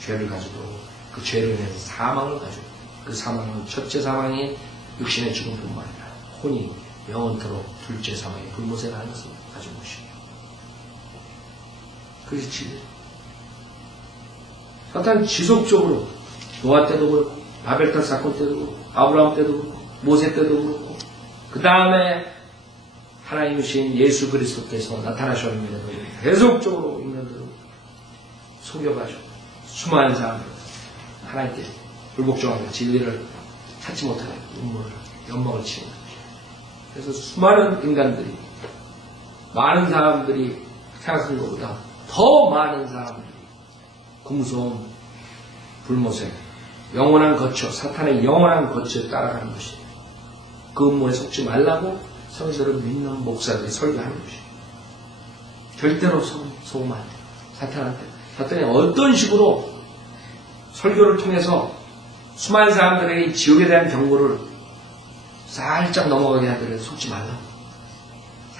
죄를 가지고 그 죄로 인해서 사망을 가지고 그 사망은 첫째 사망이 육신의 죽음뿐만 아니라 혼이 영원토록 둘째 사망이 불모세라는 것을 가진 것입니다. 그것이 진리예요. 사탄은 지속적으로 노아 때도 그렇고 바벨탑 사건 때도 그렇고 아브라함 때도 그렇고 모세 때도 그렇고 그 다음에 하나님이신 예수 그리스도께서 나타나셨는데도 계속적으로 인간들을 속여가지고 수많은 사람들 하나님께 불복종하고 진리를 찾지 못하고 연막을 치는 거죠. 그래서 수많은 인간들이 많은 사람들이 생각한 것보다 더 많은 사람들이 궁소음, 불모세, 영원한 거처, 사탄의 영원한 거처에 따라가는 것이에요. 그 음모에 속지 말라고 성서를 믿는 목사들이 설교하는 것이에요. 절대로 속으면 안 돼요. 사탄한테. 사탄이 어떤 식으로 설교를 통해서 수많은 사람들에게 지옥에 대한 경고를 살짝 넘어가게 하더라도 속지 말라고.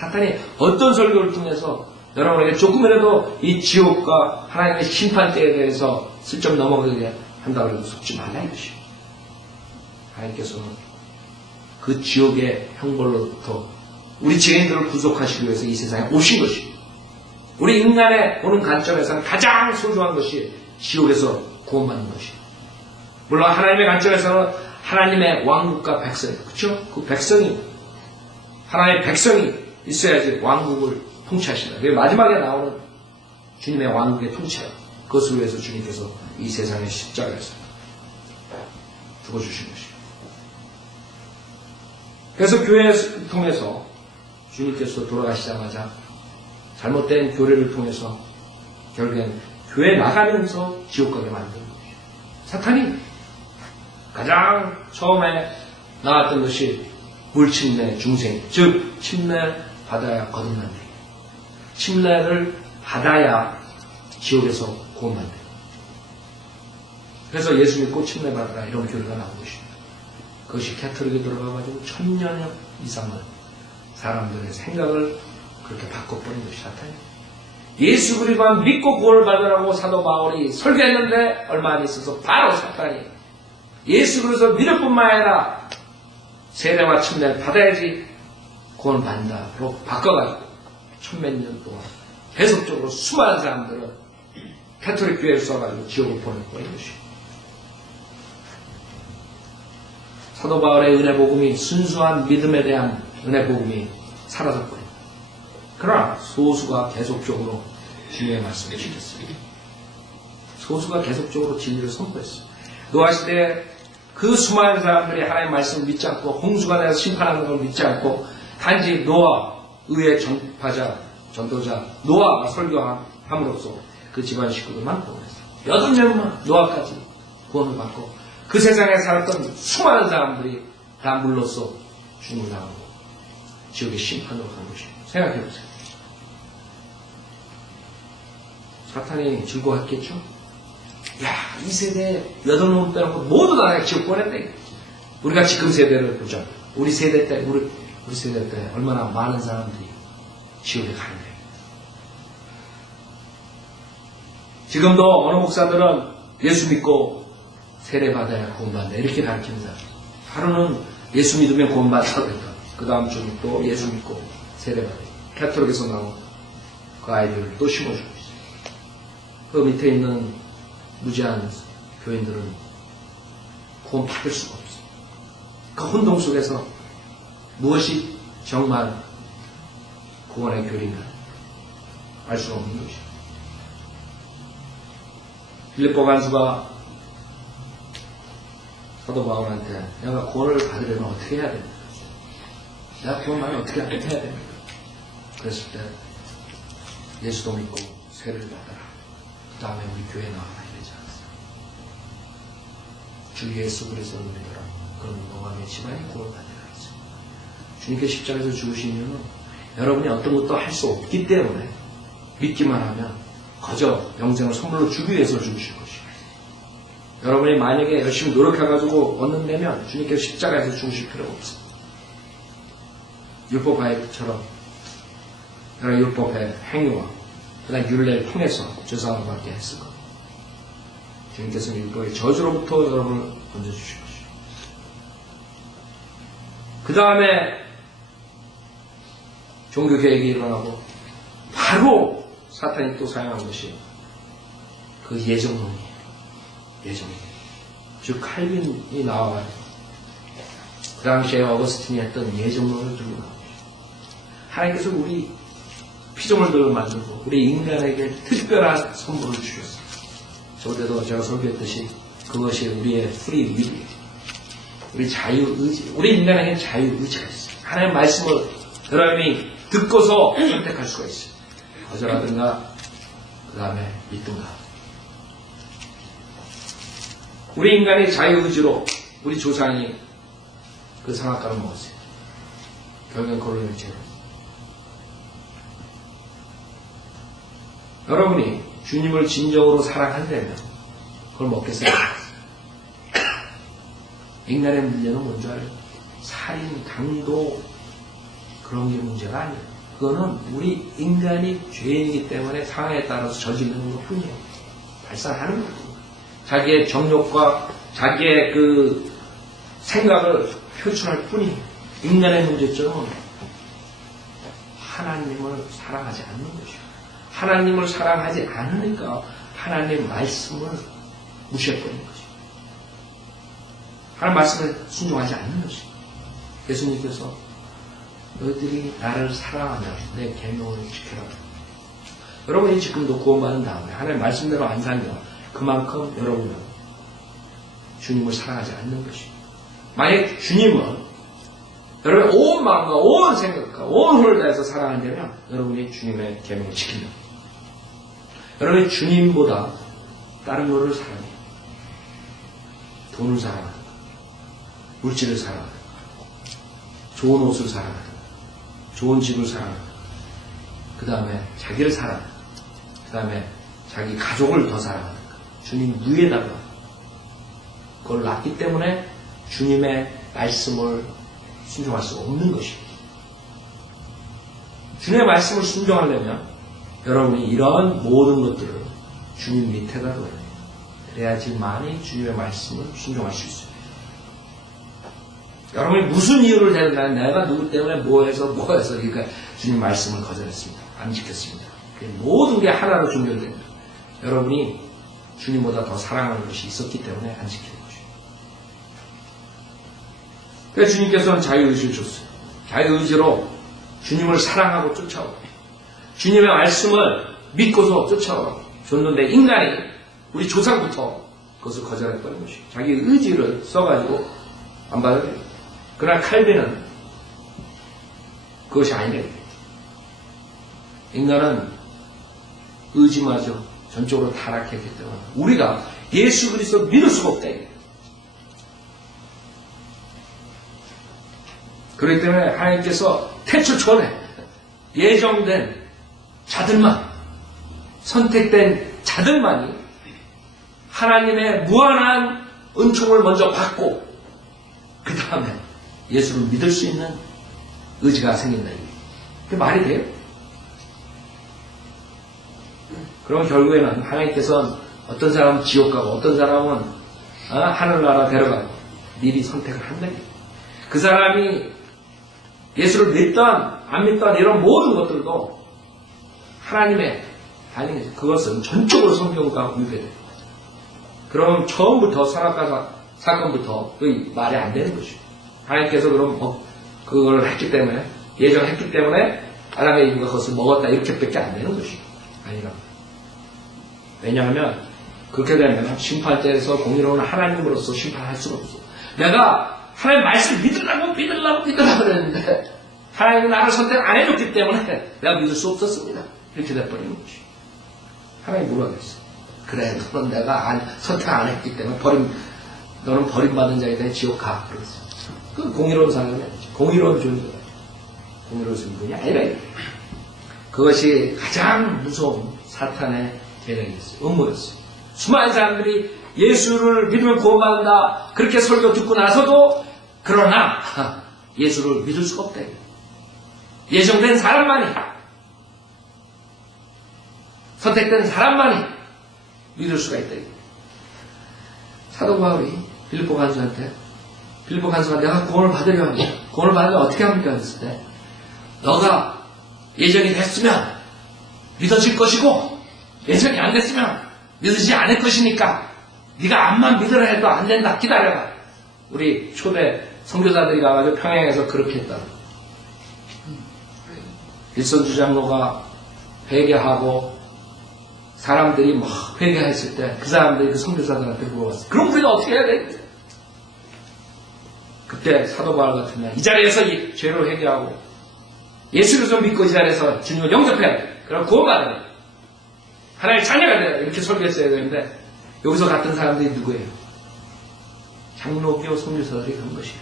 사탄이 어떤 설교를 통해서 여러분에게 조금이라도 이 지옥과 하나님의 심판대에 대해서 슬쩍 넘어가게 한다고 해도 속지 말라 이것이요. 하나님께서는 그 지옥의 형벌로부터 우리 죄인들을 구속하시기 위해서 이 세상에 오신 것이요. 우리 인간의 보는 관점에서는 가장 소중한 것이 지옥에서 구원받는 것이요. 물론 하나님의 관점에서는 하나님의 왕국과 백성, 그렇죠? 그 백성이 하나님의 백성이 있어야지 왕국을 통치하신다. 그게 마지막에 나오는 주님의 왕국의 통치라. 그것을 위해서 주님께서 이 세상의 십자가에서 죽어주신 것이에요. 그래서 교회를 통해서 주님께서 돌아가시자마자 잘못된 교례를 통해서 결국엔 교회 나가면서 지옥 가게 만든 거예요. 사탄이 가장 처음에 나왔던 것이 물침례 중생, 즉 침례 받아야 거듭난다. 침례를 받아야 지옥에서 구원받는다. 그래서 예수 믿고 침례 받으라 이런 교리가 나온 것입니다. 그것이 캐톨릭에 들어가가지고 1000년 이상을 사람들의 생각을 그렇게 바꿔버린 것이 사탄이에요. 예수 그리스도만 믿고 구원을 받으라고 사도 바울이 설교했는데 얼마 안 있어서 바로 사탄이 예수 그리스도 믿을 뿐만 아니라 세례와 침례를 받아야지 구원을 받는다로 바꿔가지고 1000몇 년 동안 계속적으로 수많은 사람들은 캐톨릭 교회를 써가지고 지옥을 보내고 있는 것이에요. 사도 바울의 은혜 복음이 순수한 믿음에 대한 은혜 복음이 사라졌거든요. 그러나 소수가 계속적으로 주님의 말씀을 지켰어요. 소수가 계속적으로 진리를 선포했어요. 노아 시대에 그 수많은 사람들이 하나님의 말씀을 믿지 않고 홍수가 되어서 심판하는 걸 믿지 않고 단지 노아 의의 전파자, 전도자 노아가 설교함으로써 그 집안 식구들만 구원했어요. 8명만 노아까지 구원을 받고 그 세상에 살았던 수많은 사람들이 다 물로써 죽음을 당하고 지옥의 심판으로 간 것입니다. 생각해보세요. 사탄이 즐거웠겠죠? 야, 이 세대에 8명 빼놓고 모두 다 지옥 보냈대. 우리가 지금 세대를 보자. 우리 세대 때, 우리 세대 때 얼마나 많은 사람들이 지옥에 가는 거예요. 지금도 어느 목사들은 예수 믿고 세례받아야 구원받는다. 이렇게 가르치는 사람. 하루는 예수 믿으면 구원받아야 된다. 그 다음 주는 또 예수 믿고 세례받아야 된다. 캐톨릭에서 나온 그 아이들을 또 심어주고 있어요. 그 밑에 있는 무지한 교인들은 구원 받을 수가 없어요. 그 혼동 속에서 무엇이 정말 구원의 교리인가 알 수가 없는 것이죠. 빌립보 간수가 사도 바울한테 내가 구원을 받으려면 어떻게 해야 됩니까? 내가 구원을 어떻게 해야 됩니까? 그랬을 때 예수도 믿고 세례를 받아라. 그 다음에 우리 교회에 나와라 이러지 않았어요. 주 예수 그리스도를 믿어라. 그럼 너와 내 집안이 구원을 받으라 했어요. 주님께 십자가에서 죽으신 이유는 여러분이 어떤 것도 할 수 없기 때문에 믿기만 하면 거저 영생을 선물로 주기 위해서 죽으신 것이에요. 여러분이 만약에 열심히 노력해가지고 얻는다면 주님께서 십자가에서 죽으실 필요가 없어요. 율법가입처럼 여러 율법의 행위와 그다음 율례를 통해서 죄사함을 받게 했을 겁니다. 주님께서는 율법의 저주로부터 여러분을 건져주실 것이에요. 그 다음에 종교개혁이 일어나고 바로 사탄이 또 사용한 것이 그 예정론이에요. 예정론. 즉 칼빈이 나와가지고 그 당시에 어거스틴이 했던 예정론을 들고 나옵니다. 하나님께서 우리 피조물들을 만들고 우리 인간에게 특별한 선물을 주셨어요. 저때도 제가 설교했듯이 그것이 우리의 프리 윌이에요. 우리 자유의지. 우리 인간에게 자유의지가 있어요. 하나님의 말씀을 여러분이 듣고서 선택할 수가 있어요. 거절하든가 그 다음에 믿든가. 우리 인간의 자유의지로 우리 조상이 그 상악과를 먹었어요. 결국엔 그걸로 죄로. 여러분이 주님을 진정으로 사랑한다면 그걸 먹겠어요? 인간의 문제는 뭔지 알아요? 살인, 강도 그런 게 문제가 아니에요. 그거는 우리 인간이 죄이기 때문에 상황에 따라서 저지르는 것 뿐이에요. 발산하는 것 뿐이에요. 자기의 정욕과 자기의 그 생각을 표출할 뿐이에요. 인간의 문제점은 하나님을 사랑하지 않는 것이에요. 하나님을 사랑하지 않으니까 하나님 말씀을 무시해버리는 것이에요. 하나님 말씀에 순종하지 않는 것이에요. 예수님께서 너희들이 나를 사랑하면 내 계명을 지켜라. 여러분이 지금도 구원받은 다음에 하나님 말씀대로 안 살면 그만큼 여러분은 주님을 사랑하지 않는 것이에요. 만약 주님은 여러분의 온 마음과 온 생각과 온 힘을 다해서 사랑한다면 여러분이 주님의 계명을 지킨다. 여러분이 주님보다 다른 것을 사랑해요. 돈을 사랑하든가 물질을 사랑하든가 좋은 옷을 사랑하든가 좋은 집을 사랑하든가 그 다음에 자기를 사랑하든가 그 다음에 자기 가족을 더 사랑하든가 주님 위에다가 그걸 놨기 때문에 주님의 말씀을 순종할 수가 없는 것입니다. 주님의 말씀을 순종하려면 여러분이 이러한 모든 것들을 주님 밑에다 둬야 돼요. 그래야지만이 주님의 말씀을 순종할 수 있어요. 여러분이 무슨 이유를 대든 간에 내가 누구 때문에 뭐해서 그러니까 주님 말씀을 거절했습니다. 안 지켰습니다. 모든 게 하나로 종결됩니다. 여러분이 주님보다 더 사랑하는 것이 있었기 때문에 안 지키는 것이에요. 그래서 주님께서는 자유의지를 줬어요. 자유의지로 주님을 사랑하고 쫓아오고 주님의 말씀을 믿고서 쫓아오고 줬는데 인간이 우리 조상부터 그것을 거절해버린 것이에요. 자기 의지를 써가지고 안 받아들여요. 그러나 칼빈은 그것이 아니래요. 인간은 의지마저 전적으로 타락했기 때문에 우리가 예수 그리스도 믿을 수가 없다. 그렇기 때문에 하나님께서 태초 전에 예정된 자들만, 선택된 자들만이 하나님의 무한한 은총을 먼저 받고 그 다음에 예수를 믿을 수 있는 의지가 생긴다. 그게 말이 돼요? 그럼 결국에는 하나님께서는 어떤 사람은 지옥 가고 어떤 사람은 하늘나라 데려가고 미리 선택을 한다. 그 사람이 예수를 믿던 안 믿던 이런 모든 것들도 하나님의 아니 그것은 전적으로 성경과 위배돼요. 그럼 처음부터 선악과 사건부터 말이 안 되는 것이죠. 하나님께서 그럼 그걸 했기 때문에 예정했기 때문에 아담의 이브가 그것을 먹었다 이렇게밖에 안 되는 것이죠. 아니라 왜냐하면 그렇게 되면 심판대에서 공의로운 하나님으로서 심판할 수가 없어. 내가 하나님 말씀 믿으려고 그랬는데 하나님이 나를 선택 안 해줬기 때문에 내가 믿을 수 없었습니다. 이렇게 돼버리는 것이. 하나님 뭐라고 했어? 그래, 너는 내가 선택 안 했기 때문에 너는 버림받은 자에 대해 지옥 가. 그랬어. 그 공의로운 사람이 아니지. 공의로운 존재가 공의로운 분이 아니라 그것이 가장 무서운 사탄의 계략이었어요. 음모였어요. 수많은 사람들이 예수를 믿으면 구원받는다. 그렇게 설교 듣고 나서도 그러나 예수를 믿을 수가 없다. 예정된 사람만이 선택된 사람만이 믿을 수가 있다. 사도 바울이 빌립보 간수한테 내가 구원을 받으려 합니다. 구원을 받으면 어떻게 합니까? 했을 때 너가 예정이 됐으면 믿어질 것이고 예정이 안 됐으면 믿으지 않을 것이니까 네가 암만 믿으라 해도 안 된다. 기다려라. 우리 초대 선교사들이 가가지고 평양에서 그렇게 했다고. 일선주 장로가 회개하고 사람들이 막 회개했을 때 그 사람들이 그 선교사들한테 물어봤어요. 그럼 우리가 어떻게 해야 돼? 그때 사도 바울 같은 날 이 자리에서 이 죄를 회개하고 예수를 좀 믿고 이 자리에서 주님을 영접해야 돼. 그럼 구원받아야 돼. 하나님의 자녀가 돼야 돼. 이렇게 설교했어야 되는데 여기서 같은 사람들이 누구예요? 장로교 선교사들이 간 것이에요.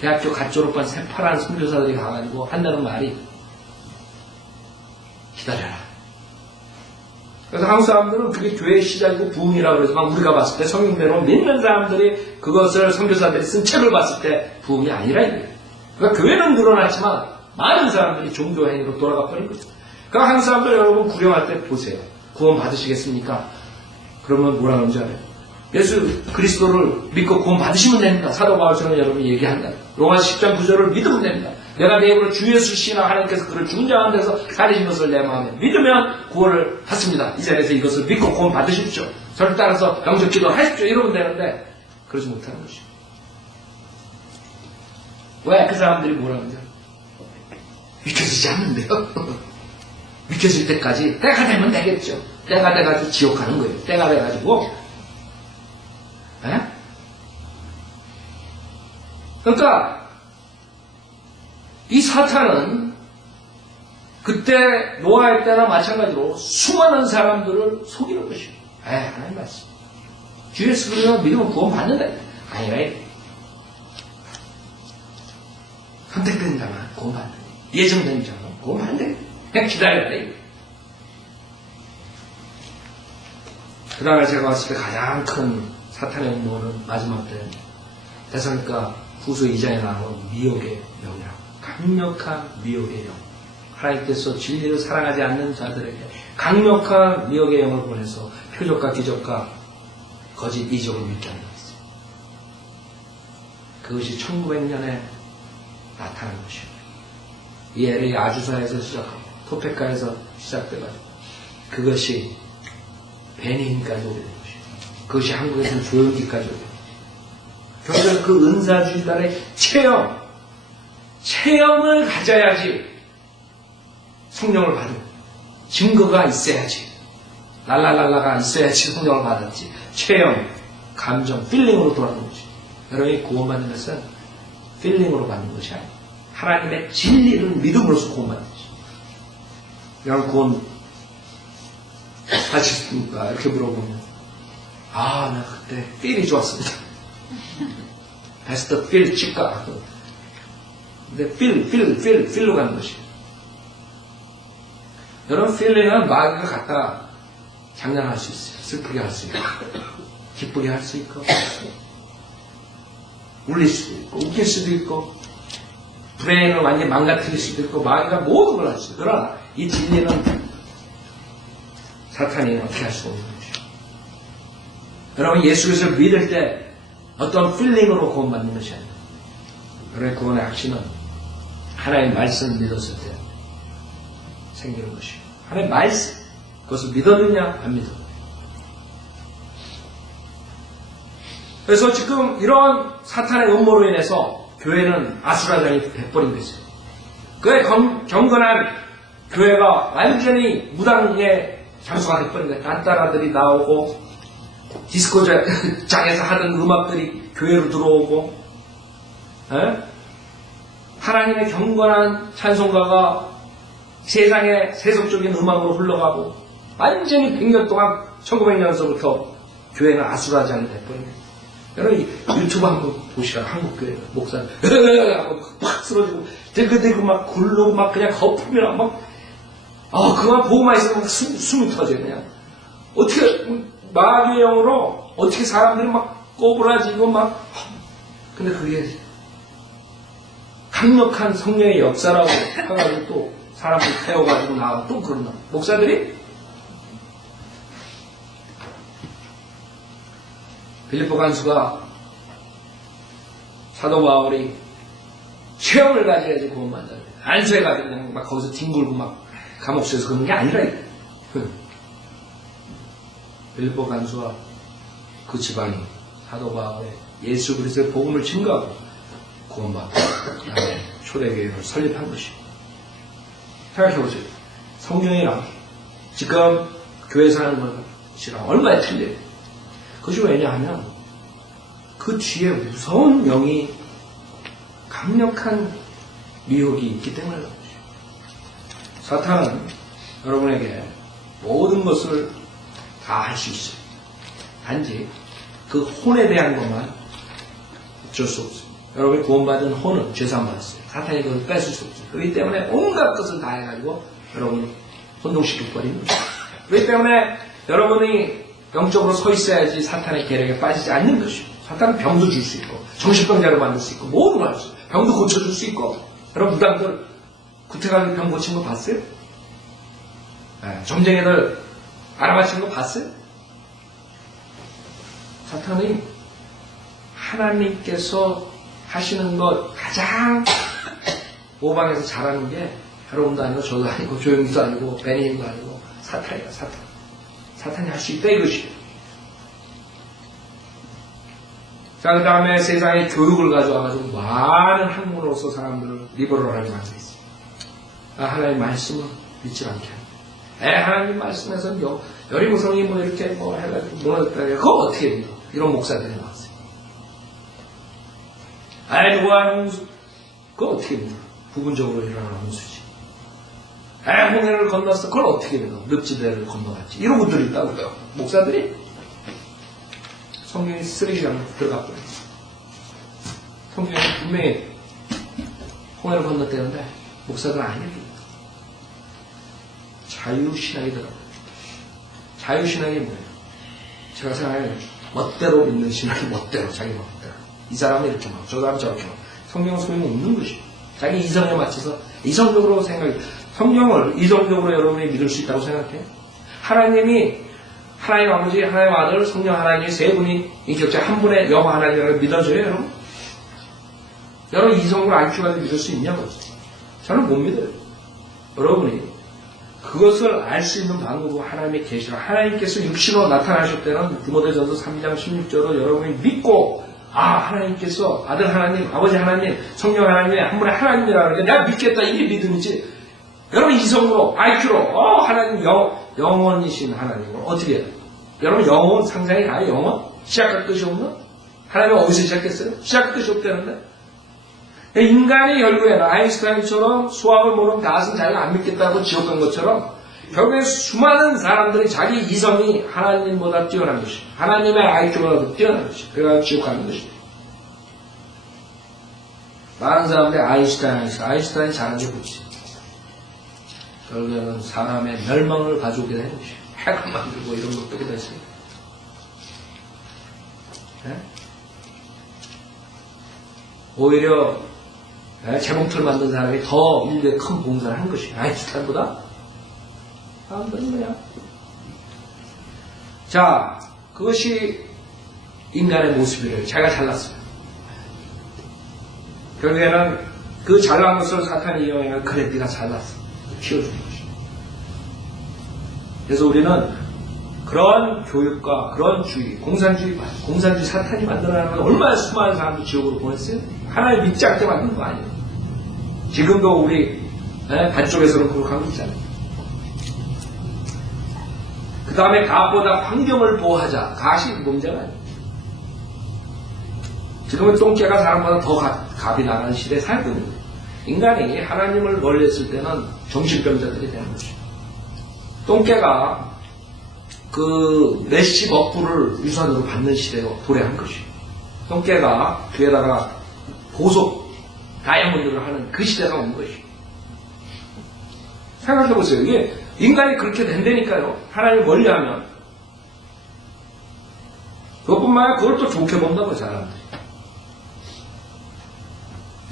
대학교 갓 졸업한 새파란 선교사들이 가가지고 한다는 말이 기다려라. 그래서 한국 사람들은 그게 교회의 시작이고 부흥이라고 그러지만 우리가 봤을 때 성경대로 믿는 사람들이 그것을 선교사들이 쓴 책을 봤을 때 부흥이 아니라 이거예요. 그러니까 교회는 늘어났지만 많은 사람들이 종교 행위로 돌아가 버린 거죠. 그러니까 한국 사람들 여러분 구령할 때 보세요. 구원 받으시겠습니까? 그러면 뭐라 하는지 알아요? 예수 그리스도를 믿고 구원 받으시면 됩니다. 사도 바울처럼 여러분이 얘기한다. 로마서 10장 9절을 믿으면 됩니다. 내가 내 입으로 주 예수 시나 하나님께서 그를 죽은 자 가운데서 살리신 것을 내 마음에 믿으면 구원을 받습니다. 이 자리에서 이것을 믿고 구원 받으십시오. 저를 따라서 영접 기도 하십시오. 이러면 되는데 그러지 못하는 것이죠. 왜? 그 사람들이 뭐라는지 믿겨지지 않는데요. 믿겨질 때까지 때가 되면 되겠죠. 때가 돼가지고 지옥 가는 거예요. 때가 돼가지고. 에? 그러니까 이 사탄은 그때 노아의 때나 마찬가지로 수많은 사람들을 속이는 것이에요. 하나님 말씀. 주 예수 그리스도 믿으면 구원 받는다. 아니 왜? 선택된 자만 구원 받는다. 예정된 자만 구원 받는다. 그냥 기다렸다. 그 다음에 제가 봤을 때 가장 큰 사탄의 음모는 마지막 때 데살로니가 후서 2장에 나오는 미혹의 영이라고. 강력한 미혹의 영. 하나님께서 진리를 사랑하지 않는 자들에게 강력한 미혹의 영을 보내서 표적과 기적과 거짓 이적을 믿게 하는 것이죠. 그것이 1900년에 나타난 것이에요. 이 LA 아주사에서 시작하고 토페카에서 시작돼가지고 그것이 베니힌까지 오게 된 것이에요. 그것이 한국에서는 조영기까지 오게 된 것이에요. 결국 그 은사주의단의 체험을 가져야지 성령을 받은 증거가 있어야지 랄랄랄라가 있어야지 성령을 받았지 체험, 감정, 필링으로 돌아가는 거지. 여러분이 구원받는 것은 필링으로 받는 것이 아니에요. 하나님의 진리를 믿음으로써 구원받는 거지. 여러분 구원 하셨습니까? 이렇게 물어보면 나 그때 필이 좋았습니다. 베스트 필 치과. 근데 필로 가는 것이에요. 여러분 필링은 마귀가 갖다 장난할 수 있어요. 슬프게 할 수 있고 기쁘게 할 수 있고 울릴 수도 있고 웃길 수도 있고 브레인을 완전히 망가뜨릴 수도 있고 마귀가 모든 걸 할 수 있어요. 그러나 이 진리는 사탄이 어떻게 할 수 없는 것이죠. 여러분 예수 그리스도를 믿을 때 어떤 필링으로 구원받는 것이 아니에요. 여러분의 구원의 핵심은 하나님의 말씀을 믿었을 때 생기는 것이에요. 하나님의 말씀 그것을 믿었느냐 안 믿었느냐. 그래서 지금 이런 사탄의 음모로 인해서 교회는 아수라장이 돼버린 것이에요. 그의 경건한 교회가 완전히 무당의 장소가 돼버린 거예요. 딴따라들이 나오고 디스코장에서 하던 음악들이 교회로 들어오고 하나님의 경건한 찬송가가 세상의 세속적인 음악으로 흘러가고 완전히 100년 동안 1900년서부터 교회는 아수라장이 돼버린 거예요. 여러분 유튜브 한번 보시라. 한국교회 목사 하고 팍 쓰러지고 들그들고 막 굴르고 막 그냥 거품이랑 막 그만 보고만 있으면 숨이 터져요. 그냥 어떻게 마귀의 영으로 어떻게 사람들이 막 꼬부라지고 막 근데 그게 강력한 성령의 역사라고 해가지고 또 사람들 태워가지고 나와 또 그런다. 목사들이 빌립보 간수가 사도 바울이 체험을 가져야지 구원받는다. 안수해가지고 그냥 막 거기서 뒹굴고 막 감옥수에서 그런 게 아니라 빌립보 간수와 그 집안이 사도 바울의 예수 그리스도의 복음을 증거하고 구원받고 그다음에 초대교회를 설립한 것입니다. 생각해보세요. 성경이랑 지금 교회에서 하는 것이랑 얼마나 틀려요. 그것이 왜냐하면 그 뒤에 무서운 영이 강력한 미혹이 있기 때문에 그런 것이죠. 사탄은 여러분에게 모든 것을 다 할 수 있어요. 단지 그 혼에 대한 것만 어쩔 수 없어요. 여러분이 구원받은 혼은 죄산 받았어요. 사탄이 그걸 뺏을 수 없어요. 그렇기 때문에 온갖 것을 다 해가지고 여러분이 혼동시킬 버리는 거예요. 그렇기 때문에 여러분이 영적으로 서 있어야지 사탄의 계략에 빠지지 않는 것이고, 사탄은 병도 줄 수 있고 정신병자로 만들 수 있고 모든 걸 할 수 있고 병도 고쳐줄 수 있고 여러분 무당들 구태가게 병 고친 거 봤어요? 점쟁이들 알아맞힌 거 봤어요? 사탄이 하나님께서 하시는 것 가장 모방해서 잘하는 게 여러분도 아니고 저도 아니고 조용히도 아니고 베니힘도 아니고 사탄이야. 사탄이 할 수 있다 이것이. 자, 그 다음에 세상에 교육을 가져와가지고 많은 학문으로서 사람들을 리버럴하게 만들어 있어요. 하나님 말씀을 믿지 않게 합니다. 하나님 말씀에서는 여리고성이 뭐 이렇게 뭐 해가지고 무너졌다. 그거 어떻게 믿어? 이런 목사들이 나왔어요. 누가 하는 홍수? 그거 어떻게 믿어? 부분적으로 일어나는 홍수지. 홍해를 건넜어. 그걸 어떻게 믿어? 늪지대를 건너갔지. 이런 분들이 있다고요. 목사들이 성경이 쓰레기장에 들어갔거든요. 성경에 분명히 홍해를 건넜다는데 목사들은 아니에요. 자유신학이더라고요. 자유신학이 뭐예요? 제가 생각해 멋대로 믿는 신학이 멋대로, 자기 멋대로. 이 사람은 이렇게 막, 저 사람은 저렇게 막. 성경은 소용없는 것이에요. 자기 이성에 맞춰서 이성적으로 성경을 이성적으로 여러분이 믿을 수 있다고 생각해요? 하나님 아버지, 하나님 아들, 성령 하나님의 세 분이 인격자 한 분의 영어 하나님을 믿어줘요, 여러분? 여러분 이성으로 IQ가 믿을 수 있냐고. 저는 못 믿어요. 여러분이 그것을 알 수 있는 방법으로 하나님의 계시로 하나님께서 육신으로 나타나셨다는 디모데전서 3장 16절로 여러분이 믿고 하나님께서 아들 하나님, 아버지 하나님, 성령 하나님의 한 분의 하나님이라는 게 내가 믿겠다 이게 믿음이지. 여러분 이성으로 IQ로 하나님 영원이신 하나님으로 어떻게 해요? 여러분 영원 상상이 가요? 영원? 시작과 끝이 없는? 하나님은 어디서 시작했어요? 시작과 끝이 없다는데? 인간이 결국에는 아인슈타인처럼 수학을 모르는 다스는 자기가 안 믿겠다고 지옥 간 것처럼 결국에 수많은 사람들이 자기 이성이 하나님보다 뛰어난 것이 하나님의 IQ보다 뛰어난 것이 그래서 지옥 가는 것입니다. 많은 사람들이 아인슈타인이 잘한 게 뭐지? 결국에는 사람의 멸망을 가져오게 되는 것이에요. 핵을 만들고 이런 것들이 됐습니다. 네? 오히려 재봉틀 만든 사람이 더 인류에 큰 봉사를 한 것이에요. 아인슈타인보다? 사람들은 뭐야? 자, 그것이 인간의 모습이래요. 자기가 잘났어요. 결국에는 그 잘난 것을 사탄이 이용해 그래 네가 잘났어. 키워주는 것입니다. 그래서 우리는 그런 교육과 그런 주의, 공산주의 사탄이 만들어내는 건 얼마나 수많은 사람들 지옥으로 보냈어요? 하나님 믿지 않게 만든 거 아니에요. 지금도 우리 반쪽에서는 그렇게 하고 있잖아요. 그 다음에 갓보다 환경을 보호하자. 갓이 문제가 아니에요. 지금은 똥개가 사람보다 더 갓이 나가는 시대에 살고 있는 거예요. 인간이 하나님을 멀리했을 때는 정신병자들이 되는 거죠. 똥개가 그 몇십 억불을 유산으로 받는 시대로 도래한 것이에요. 똥개가 뒤에다가 보석 다이아몬드를 하는 그 시대가 온 것이에요. 생각해보세요. 이게 인간이 그렇게 된다니까요. 하나님을 멀리하면. 그것뿐만 아니라 그걸 또 좋게 본다고 사람들이.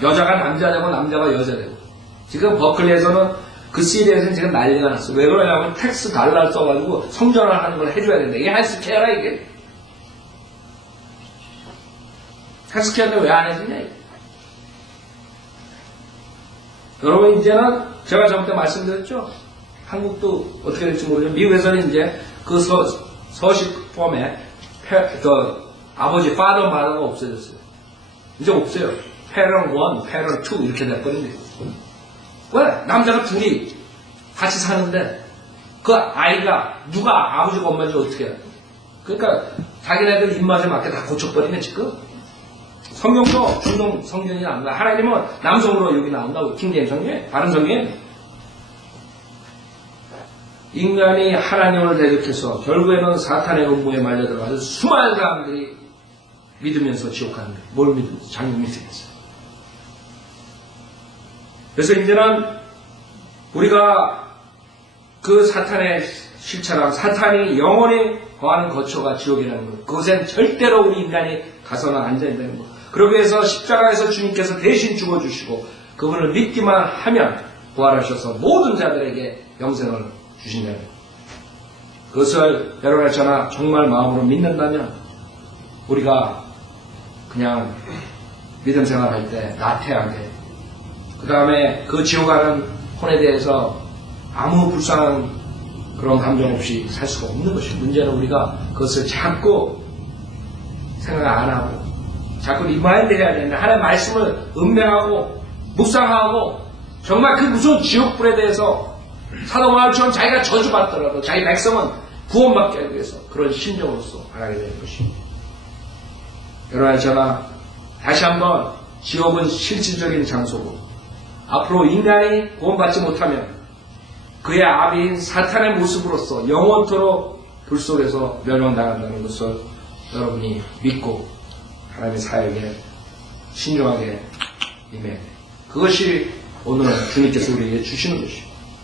여자가 남자 되고 남자가 여자 되고. 지금 버클리에서는 그 시리에서는 지금 난리가 났어. 왜 그러냐면 텍스 달러를 써가지고 성전을 하는 걸 해줘야 된다. 이게 헬스케어라 이게. 헬스케어인데 왜 안 해주냐 이게. 여러분 이제는 제가 저번에 말씀드렸죠. 한국도 어떻게 될지 모르지만 미국에서는 이제 그 서식범에 아버지 파더 마더가 없어졌어요. 이제 없어요. 패런 1, 패런 2 이렇게 됐거든요. 왜? 남자가 둘이 같이 사는데 그 아이가 누가 아버지가 엄마인지 어떻게 해요? 그러니까 자기네들 입맛에 맞게 다 고쳐버리네 지금. 성경도 중동 성경이 나온다. 하나님은 남성으로 여기 나온다고. 킹제임 성경에. 다른 성경에. 인간이 하나님을 대적해서 결국에는 사탄의 음모에 말려들어가서 수많은 사람들이 믿으면서 지옥하는 거예요. 뭘 믿으면서? 자기 믿으면서. 그래서 이제는 우리가 그 사탄의 실체랑 사탄이 영원히 거하는 거처가 지옥이라는 것. 그것엔 절대로 우리 인간이 가서는 안 된다는 것. 그러기 위해서 십자가에서 주님께서 대신 죽어주시고 그분을 믿기만 하면 부활하셔서 모든 자들에게 영생을 주신다는 것. 그것을 여러분과 저나 정말 마음으로 믿는다면 우리가 그냥 믿음 생활할 때 나태하게 그 다음에 그 지옥 가는 혼에 대해서 아무 불쌍한 그런 감정 없이 살 수가 없는 것이에요. 문제는 우리가 그것을 자꾸 생각 안 하고 자꾸 리마인드 해야 되는데 하나님의 말씀을 음명하고 묵상하고 정말 그 무서운 지옥불에 대해서 사도바울처럼 자기가 저주받더라도 자기 백성은 구원받게 하기 위해서 그런 심정으로서 알아야 되는 것입니다. 여러분 제가 다시 한번 지옥은 실질적인 장소고 앞으로 인간이 구원받지 못하면 그의 아비인 사탄의 모습으로서 영원토록 불 속에서 멸망당한다는 것을 여러분이 믿고 하나님의 사역에 신중하게 임해야 돼요. 그것이 오늘 주님께서 우리에게 주시는 것입니다.